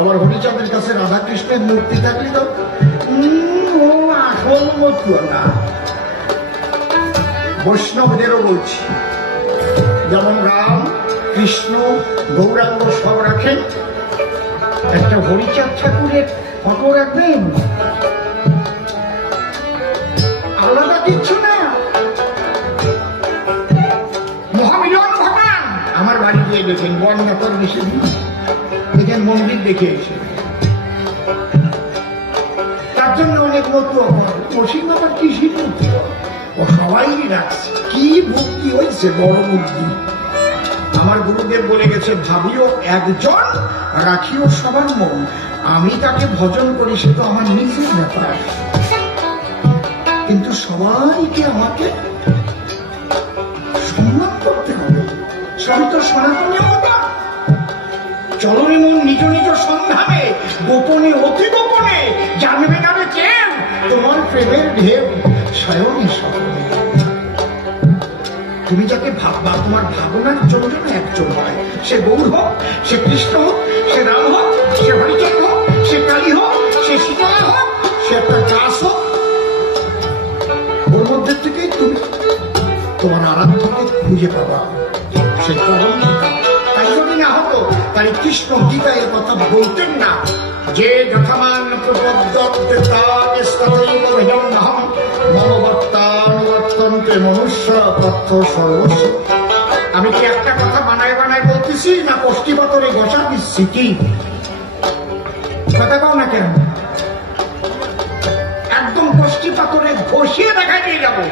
আবার হরিচাঁদের কাছে রাধা কৃষ্ণের মূর্তি থাকলে তো ও আসল মতুয়া না। বৈষ্ণবদেরও বলছি, যেমন রাম কৃষ্ণ গৌরাঙ্গ সব রাখেন, একটা হরিচাঁদ ঠাকুরের ফটো রাখবেন, আলাদা কিচ্ছু না। মহামিলন ঘটান। আমার বাড়ি গিয়ে দেখেন, বর্ণাতর বেশি দেখেন মন্দির দেখে এসে, তার জন্য অনেক মতুয়া অসীম আবার কৃষির মতুয়া ও সবাই রাখছে। কি ভক্তি হয়েছে, বড় বুদ্ধি। আমার গুরুদেব বলে গেছে, ভাবিও একজন রাখিও সবার মন, আমি তাকে ভজন করি সে তো আমার নিজের ব্যাপার, কিন্তু সবাইকে আমাকে সম্মান করতে হবে। সবই তো সনাতনী মতা। চলনে মন নিজ নিজ সন্ধানে, গোপনে অতি গোপনে জানবে না কেউ তোমার প্রেমের ঢেউ স্বয়ংই সকলে। তুমি যাকে ভাববা, তোমার ভাবনার জন্য একজন হয়, সে গৌর হোক, সে কৃষ্ণ হোক, সে রাম হোক, সে হরিচাঁদ হোক, সে কালী হোক, সে সীতা হোক, সে একটা গাছ হোক, ওর মধ্যে থেকেই তুমি তোমার আরাধ্যকে খুঁজে পাবা। সে পরম পিতা। তাই যদি না হতো তাই কৃষ্ণ গীতা এর কথা বলতেন না যে যথামান মনোবর্তানুবর্তন্তে মনুষ্য তথ্য সর্বস্ব। আমি কি একটা কথা বানায় বানায় বলতেছি না কষ্টি পাথরে ঘষা দিচ্ছি? কি কথা কও না কেন? একদম কষ্টি পাথরে ঘষিয়ে দেখাই দিয়ে যাবো।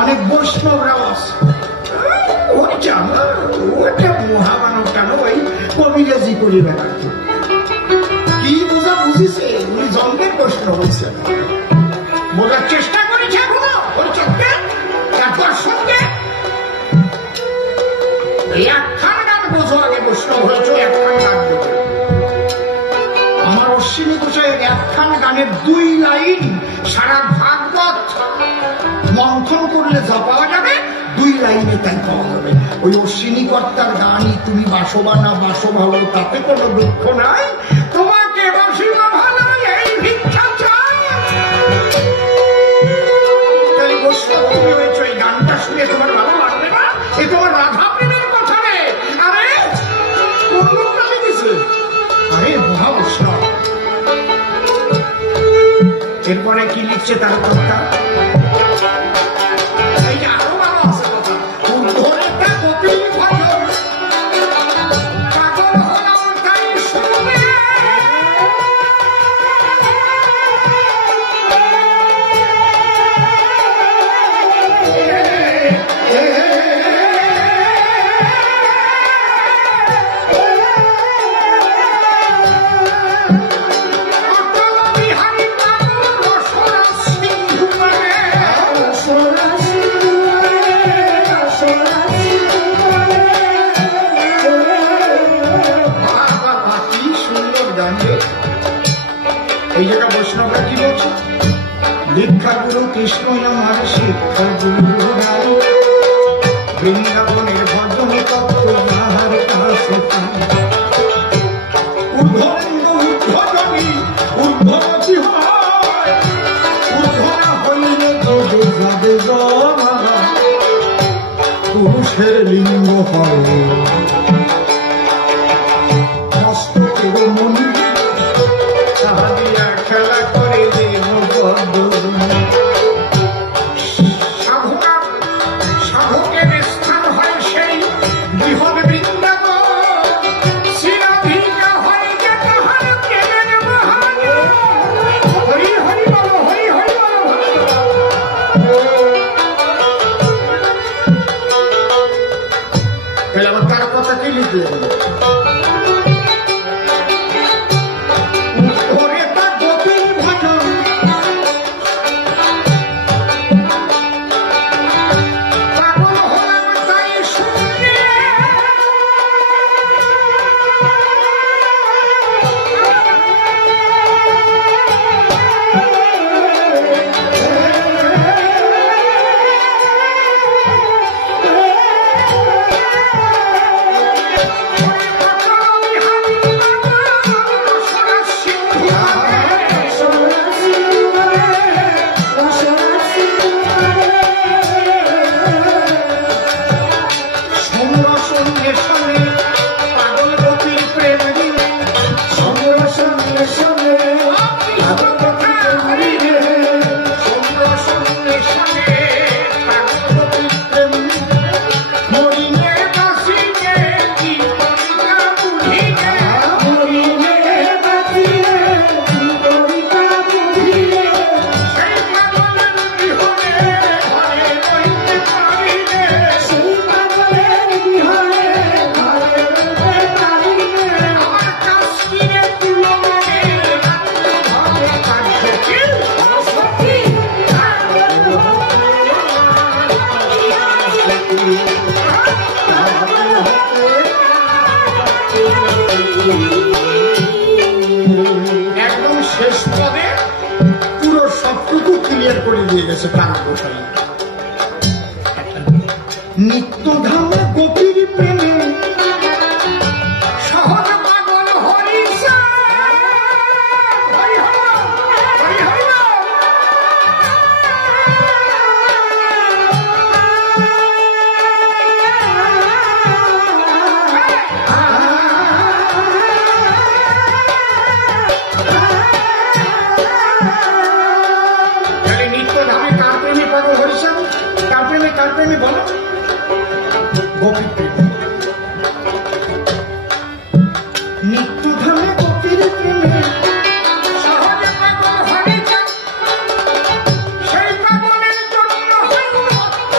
অনেক বৈষ্ণবরাও আছে। ওটা মহামানবটা ওই কবিরাজি করে বেড়াত, কি বোঝা বুঝিছে, উনি জন্মের বৈষ্ণব হয়েছে, বোঝার চেষ্টা করেছে এখনো ওর চোখকে, তার দর্শনকে। একখান গান বোঝো আগে বৈষ্ণব হয়েছ, একখান গান দেবে। আমার অশ্বিনী গোসাইয়ের একখান গানের 2 লাইন সারা ভাগবত মন্থন করলে যা পাওয়া যাবে, 2 লাইনে তাই পাওয়া যাবে। ওই অশ্বিনী কর্তার গানই তুমি বাসবা না বাসো ভালো, তাতে কোনো দুঃখ নাই, তোমাকে বাসিব ভালো এই ভিক্ষা চাই। তাই বৈষ্ণব হয়েছে, এই গানটা শুনে তোমার ভালো লাগবে না? এ তোমার রাধা প্রেমের কথা রে। আরে কোন লোকটা লিখেছে? আরে মহা বৈষ্ণব। এরপরে কি লিখছে তার কর্তা? এই জায়গা বৈষ্ণবরা কি বলছে? দীক্ষা গুরু কৃষ্ণ আমার শিক্ষা গুরু নাই, বৃন্দাবনের ভজন তত্ত্ব তাহার কাছে পাই। ঊর্ধ্বলিঙ্গ ঊর্ধ্বজনী ঊর্ধ্বমতি হয়, ঊর্ধ্বনা হইলে যোগে যাবে জমা, পুরুষের লিঙ্গ হয় মস্তকের মনি, খেলা করে যে সাধকের স্থান হয় সেই বৃহৎ বৃন্দাবন, শিরাধিকা হয় যে তাহার প্রেমের মহান। হরি হরি বলো, হরি হরি বলো। তাহলে আবার তার কথা কি লিখলেন? একদম শেষ পদে পুরো সবটুকু ক্লিয়ার করে দিয়ে গেছে তার গোসাই। নিত্যধাম গোপীর প্রেমে সহজ পাগল হরিষা, কার প্রেমে বলো? গোপীর প্রেমে। নিত্যধামে গোপীর প্রেমে সহজে পাগল হরিষা, সেই পাগলের জন্য হইল ভক্ত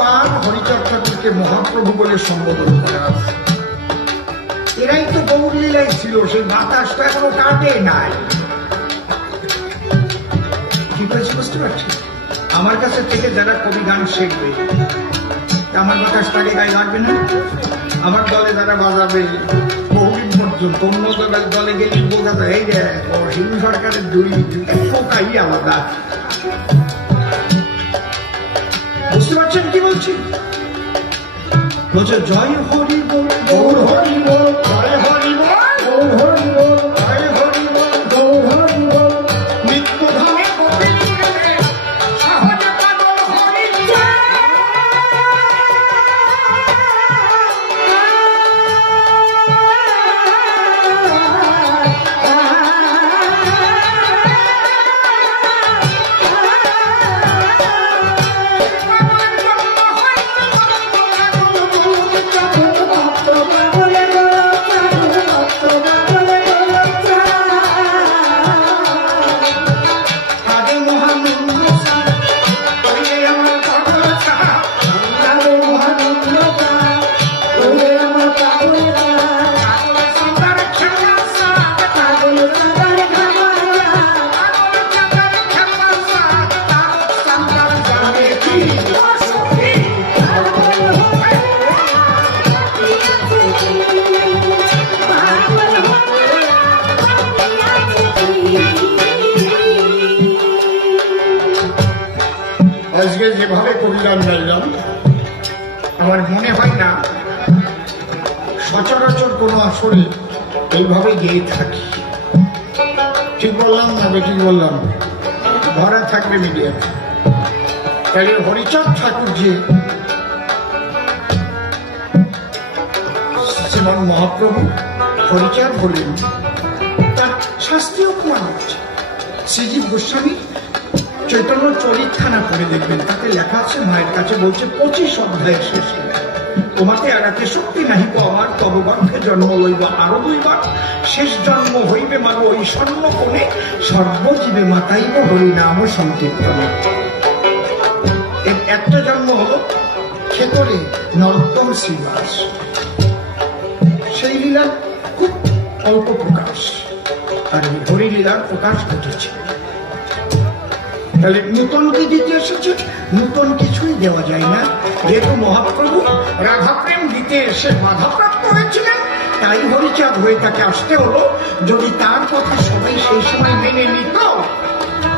বার হরিচাঁদ ঠাকুরকে মহাপ্রভু বলে সম্বোধন করা আছে। এরাই তো গৌর লীলায় ছিল, সেই বাতাসটা এখনো কাটে নাই। কি বলছি বুঝতে পারছি? আমার কাছে থেকে যারা কবি গান শিখবে, আমার বাতাসটাকে গায়ে লাগবে না। আমার দলে যারা বাজাবে বহুদিন পর্যন্ত, অন্য দলে গেলে বোঝা যায় এই যে হিন্দু সরকারের দুই পোকাই আলাদা। বুঝতে পারছেন কি বলছি? বলছে জয় হরি বল, গৌর হরি বল, জয় হরি বল, গৌর হরি বল, জয় হরি বল, গৌর হরি বল। নিত্য ধামে গোবিন্দে সহজ পাগল হরি জয়। আজকে যেভাবে কবিগান গাইলাম, আমার মনে হয় না সচরাচর কোনো আসরে এইভাবে গেয়ে থাকি। ঠিক বললাম না ঠিক বললাম? ধরা থাকবে মিডিয়া। তাহলে হরিচাঁদ ঠাকুর যে শ্রীমান মহাপ্রভু হরিচাঁদ বলেন, তার শাস্ত্রীয় প্রমাণ হচ্ছে। শ্রীজীব গোস্বামী চৈতন্য চরিতখানা পড়ে দেখবেন, তাতে লেখা আছে, মায়ের কাছে বলছে 25 অধ্যায়ের শেষে, তোমাতে এড়াতে শক্তি নাহিক আমার, তব গর্ভে জন্ম লইব আরো 2 বার, শেষ জন্ম হইবে মারো ওই স্বর্ণ কোণে, সর্বজীবে মাতাইব হরিনাম সংকীর্তনে। একটা জন্ম হলো ক্ষেতরে নরোত্তম শ্রীবাস, সেই লীলার খুব অল্প প্রকাশ, আর হরিলীলার প্রকাশ ঘটেছে। তাহলে নূতন কি দিতে এসেছে? নূতন কিছুই দেওয়া যায় না, যেহেতু মহাপ্রভু রাধাপ্রেম দিতে এসে বাধাপ্রাপ্ত হয়েছিলেন, তাই হরিচাঁদ হয়ে তাকে আসতে হলো। যদি তার কথা সবাই সেই সময় মেনে নিত,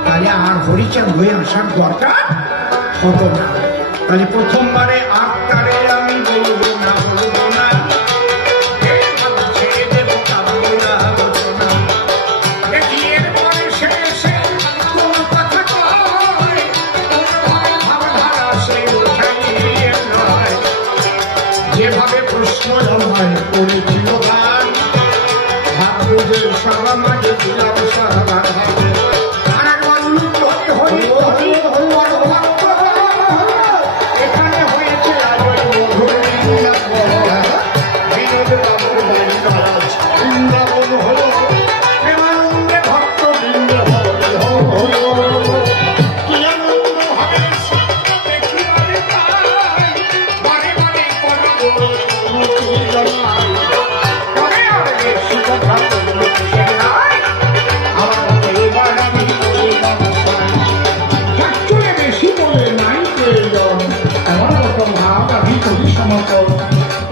তাহলে আর হরিচাঁদ হয়ে আসার দরকার হতো না। তাহলে প্রথমবারে আত্মারে আমি বলবো না, বলবো না, ছেড়ে দেবো কাঁদবো না, বলবো না, এর পরে শেষে কোন কথা কয়, ভাবধারা সে উঠাইয়ে নয়। যেভাবে প্রশ্ন আমায় করেছিল গান, ভাববো যে সবার মাঝে দিলাম সবার ভাবে। আরেকবার উলুক হরি হরি হরি ভক্ত, এখানে হয়েছে আজ বিনোদ বাবুর বাড়ি কাজ, বৃন্দাবন হলো প্রেমানন্দে ভক্ত বৃন্দ হলো। কি আনন্দ হবে দেখি বারে বারে করবো পরে আর বেশি কথা বলবো নাই, আমার এবার আমি চলে বেশি বলে নাই প্রয়োজন, আমার মতো ভাব আমি করি সমতল।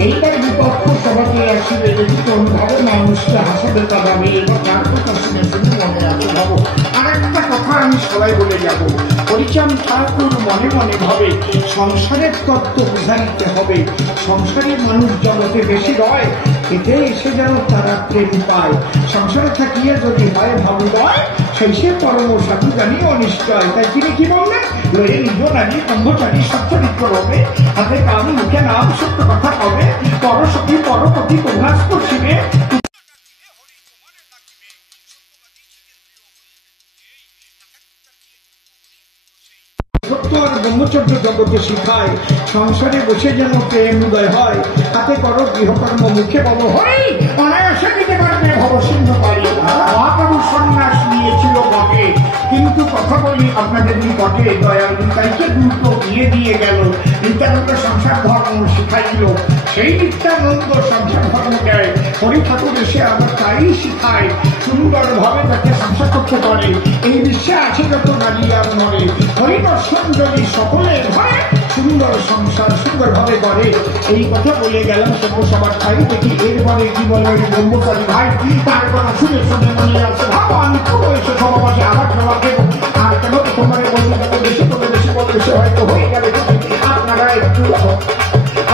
এইবার বিপক্ষ সভাতে আসিবে, নতুন ভাবে মানুষকে হাসাতে পারাবে, এবার তার কথা শুনে শুনে মনে রাখতে ভাবো। আর একটা কথা আমি সবাই বলে যাব, হরিচাঁদ ঠাকুর মনে মনে ভাবে সংসারের তত্ত্ব বুঝাইতে হবে। সংসারের মানুষ জগতে বেশি রয়, এতে এসে যেন তারা প্রেম পায়। সংসারে থাকিয়ে যদি হয় ভাবুদয়, সেই সে পরম সাধু জানি অনিশ্চয়। তাই তিনি কি বললেন? লয়ে নিজ নারী ব্রহ্মচারী সচ্চরিত্র হবে, হাতে কাম মুখে নাম সত্য কথা কবে, পরসখী পরপতি প্রভাস পশ্চিমে। সত্য আর ব্রহ্মচর্য জগতে শিখায়, সংসারে বসে যেন প্রেম উদয় হয়। হাতে করো গৃহকর্ম, মুখে বলো হরি, অনায়াসে দিতে পারবে ভবসিন্ধু পারি। মহাপ্রভু সন্ন্যাস নিয়েছিল বটে, কিন্তু কথা বলি আপনাদের নিকটে দয়াল নিতাইকে দ্রুত বিয়ে দিয়ে গেল। নিত্যানন্দ সংসার ধর্ম শিখাইল, সেই নিত্যানন্দ সংসার ধর্ম দেয়। হরি ঠাকুর এসে আবার তাই শিখায়, সুন্দরভাবে তাকে সংসার করতে পারে। এই বিশ্বে আছে যত নারী আর মরে, হরিদর্শন যদি সকলের হয় সুন্দর সংসার সুন্দরভাবে করে। এই কথা বলে গেলাম সবার খাই দেখি এরপরে কি বলে ব্রহ্মচারী ভাই, তার কথা শুনে শুনে মনে আছে ভগবান খুব এসে সমাবাসে আবার খাওয়া দেব। আর কেন তোমার বলতে বেশি করে বেশি বলে বেশি হয়তো হয়ে যাবে। আপনারা একটু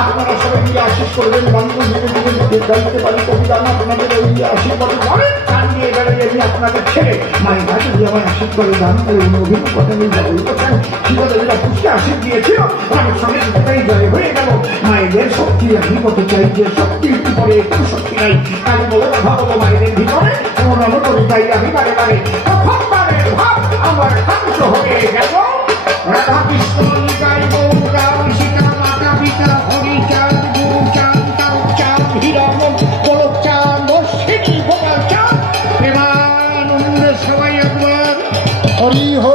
আপনারা সবাই মিলে আশীষ করবেন, বান্ধব গাইতে পারি কবিতা আপনাদের ওই আশীর্বাদ করেন। গান দিয়ে বেড়ে আপনাদের ছেড়ে মায়ের কাছে যদি আমার আশীষ করে দান করে অভিনয় কথা নেই শিবদেবীরা পুষ্টি আশীষ দিয়েছিল, আমার সঙ্গে দুটাই জয় হয়ে গেল। মায়েদের শক্তি আমি কত চাই, যে শক্তির উপরে একটু শক্তি নাই। আমি বলে কথা বলো মায়েদের ভিতরে এমন আমি করে চাই আমি বারে বারে প্রথমবারের ভাব আমার ধ্বংস হয়ে গেল। রাধা কৃষ্ণ নিতাই গৌরাম সীতা মাতা পিতা হরিচাঁদ গুরুচাঁদ তারুচাঁদ হিরণম গোলকচাঁদ অশ্বিনী গোপালচাঁদ প্রেমানন্দ সবাই একবার হরি হরি।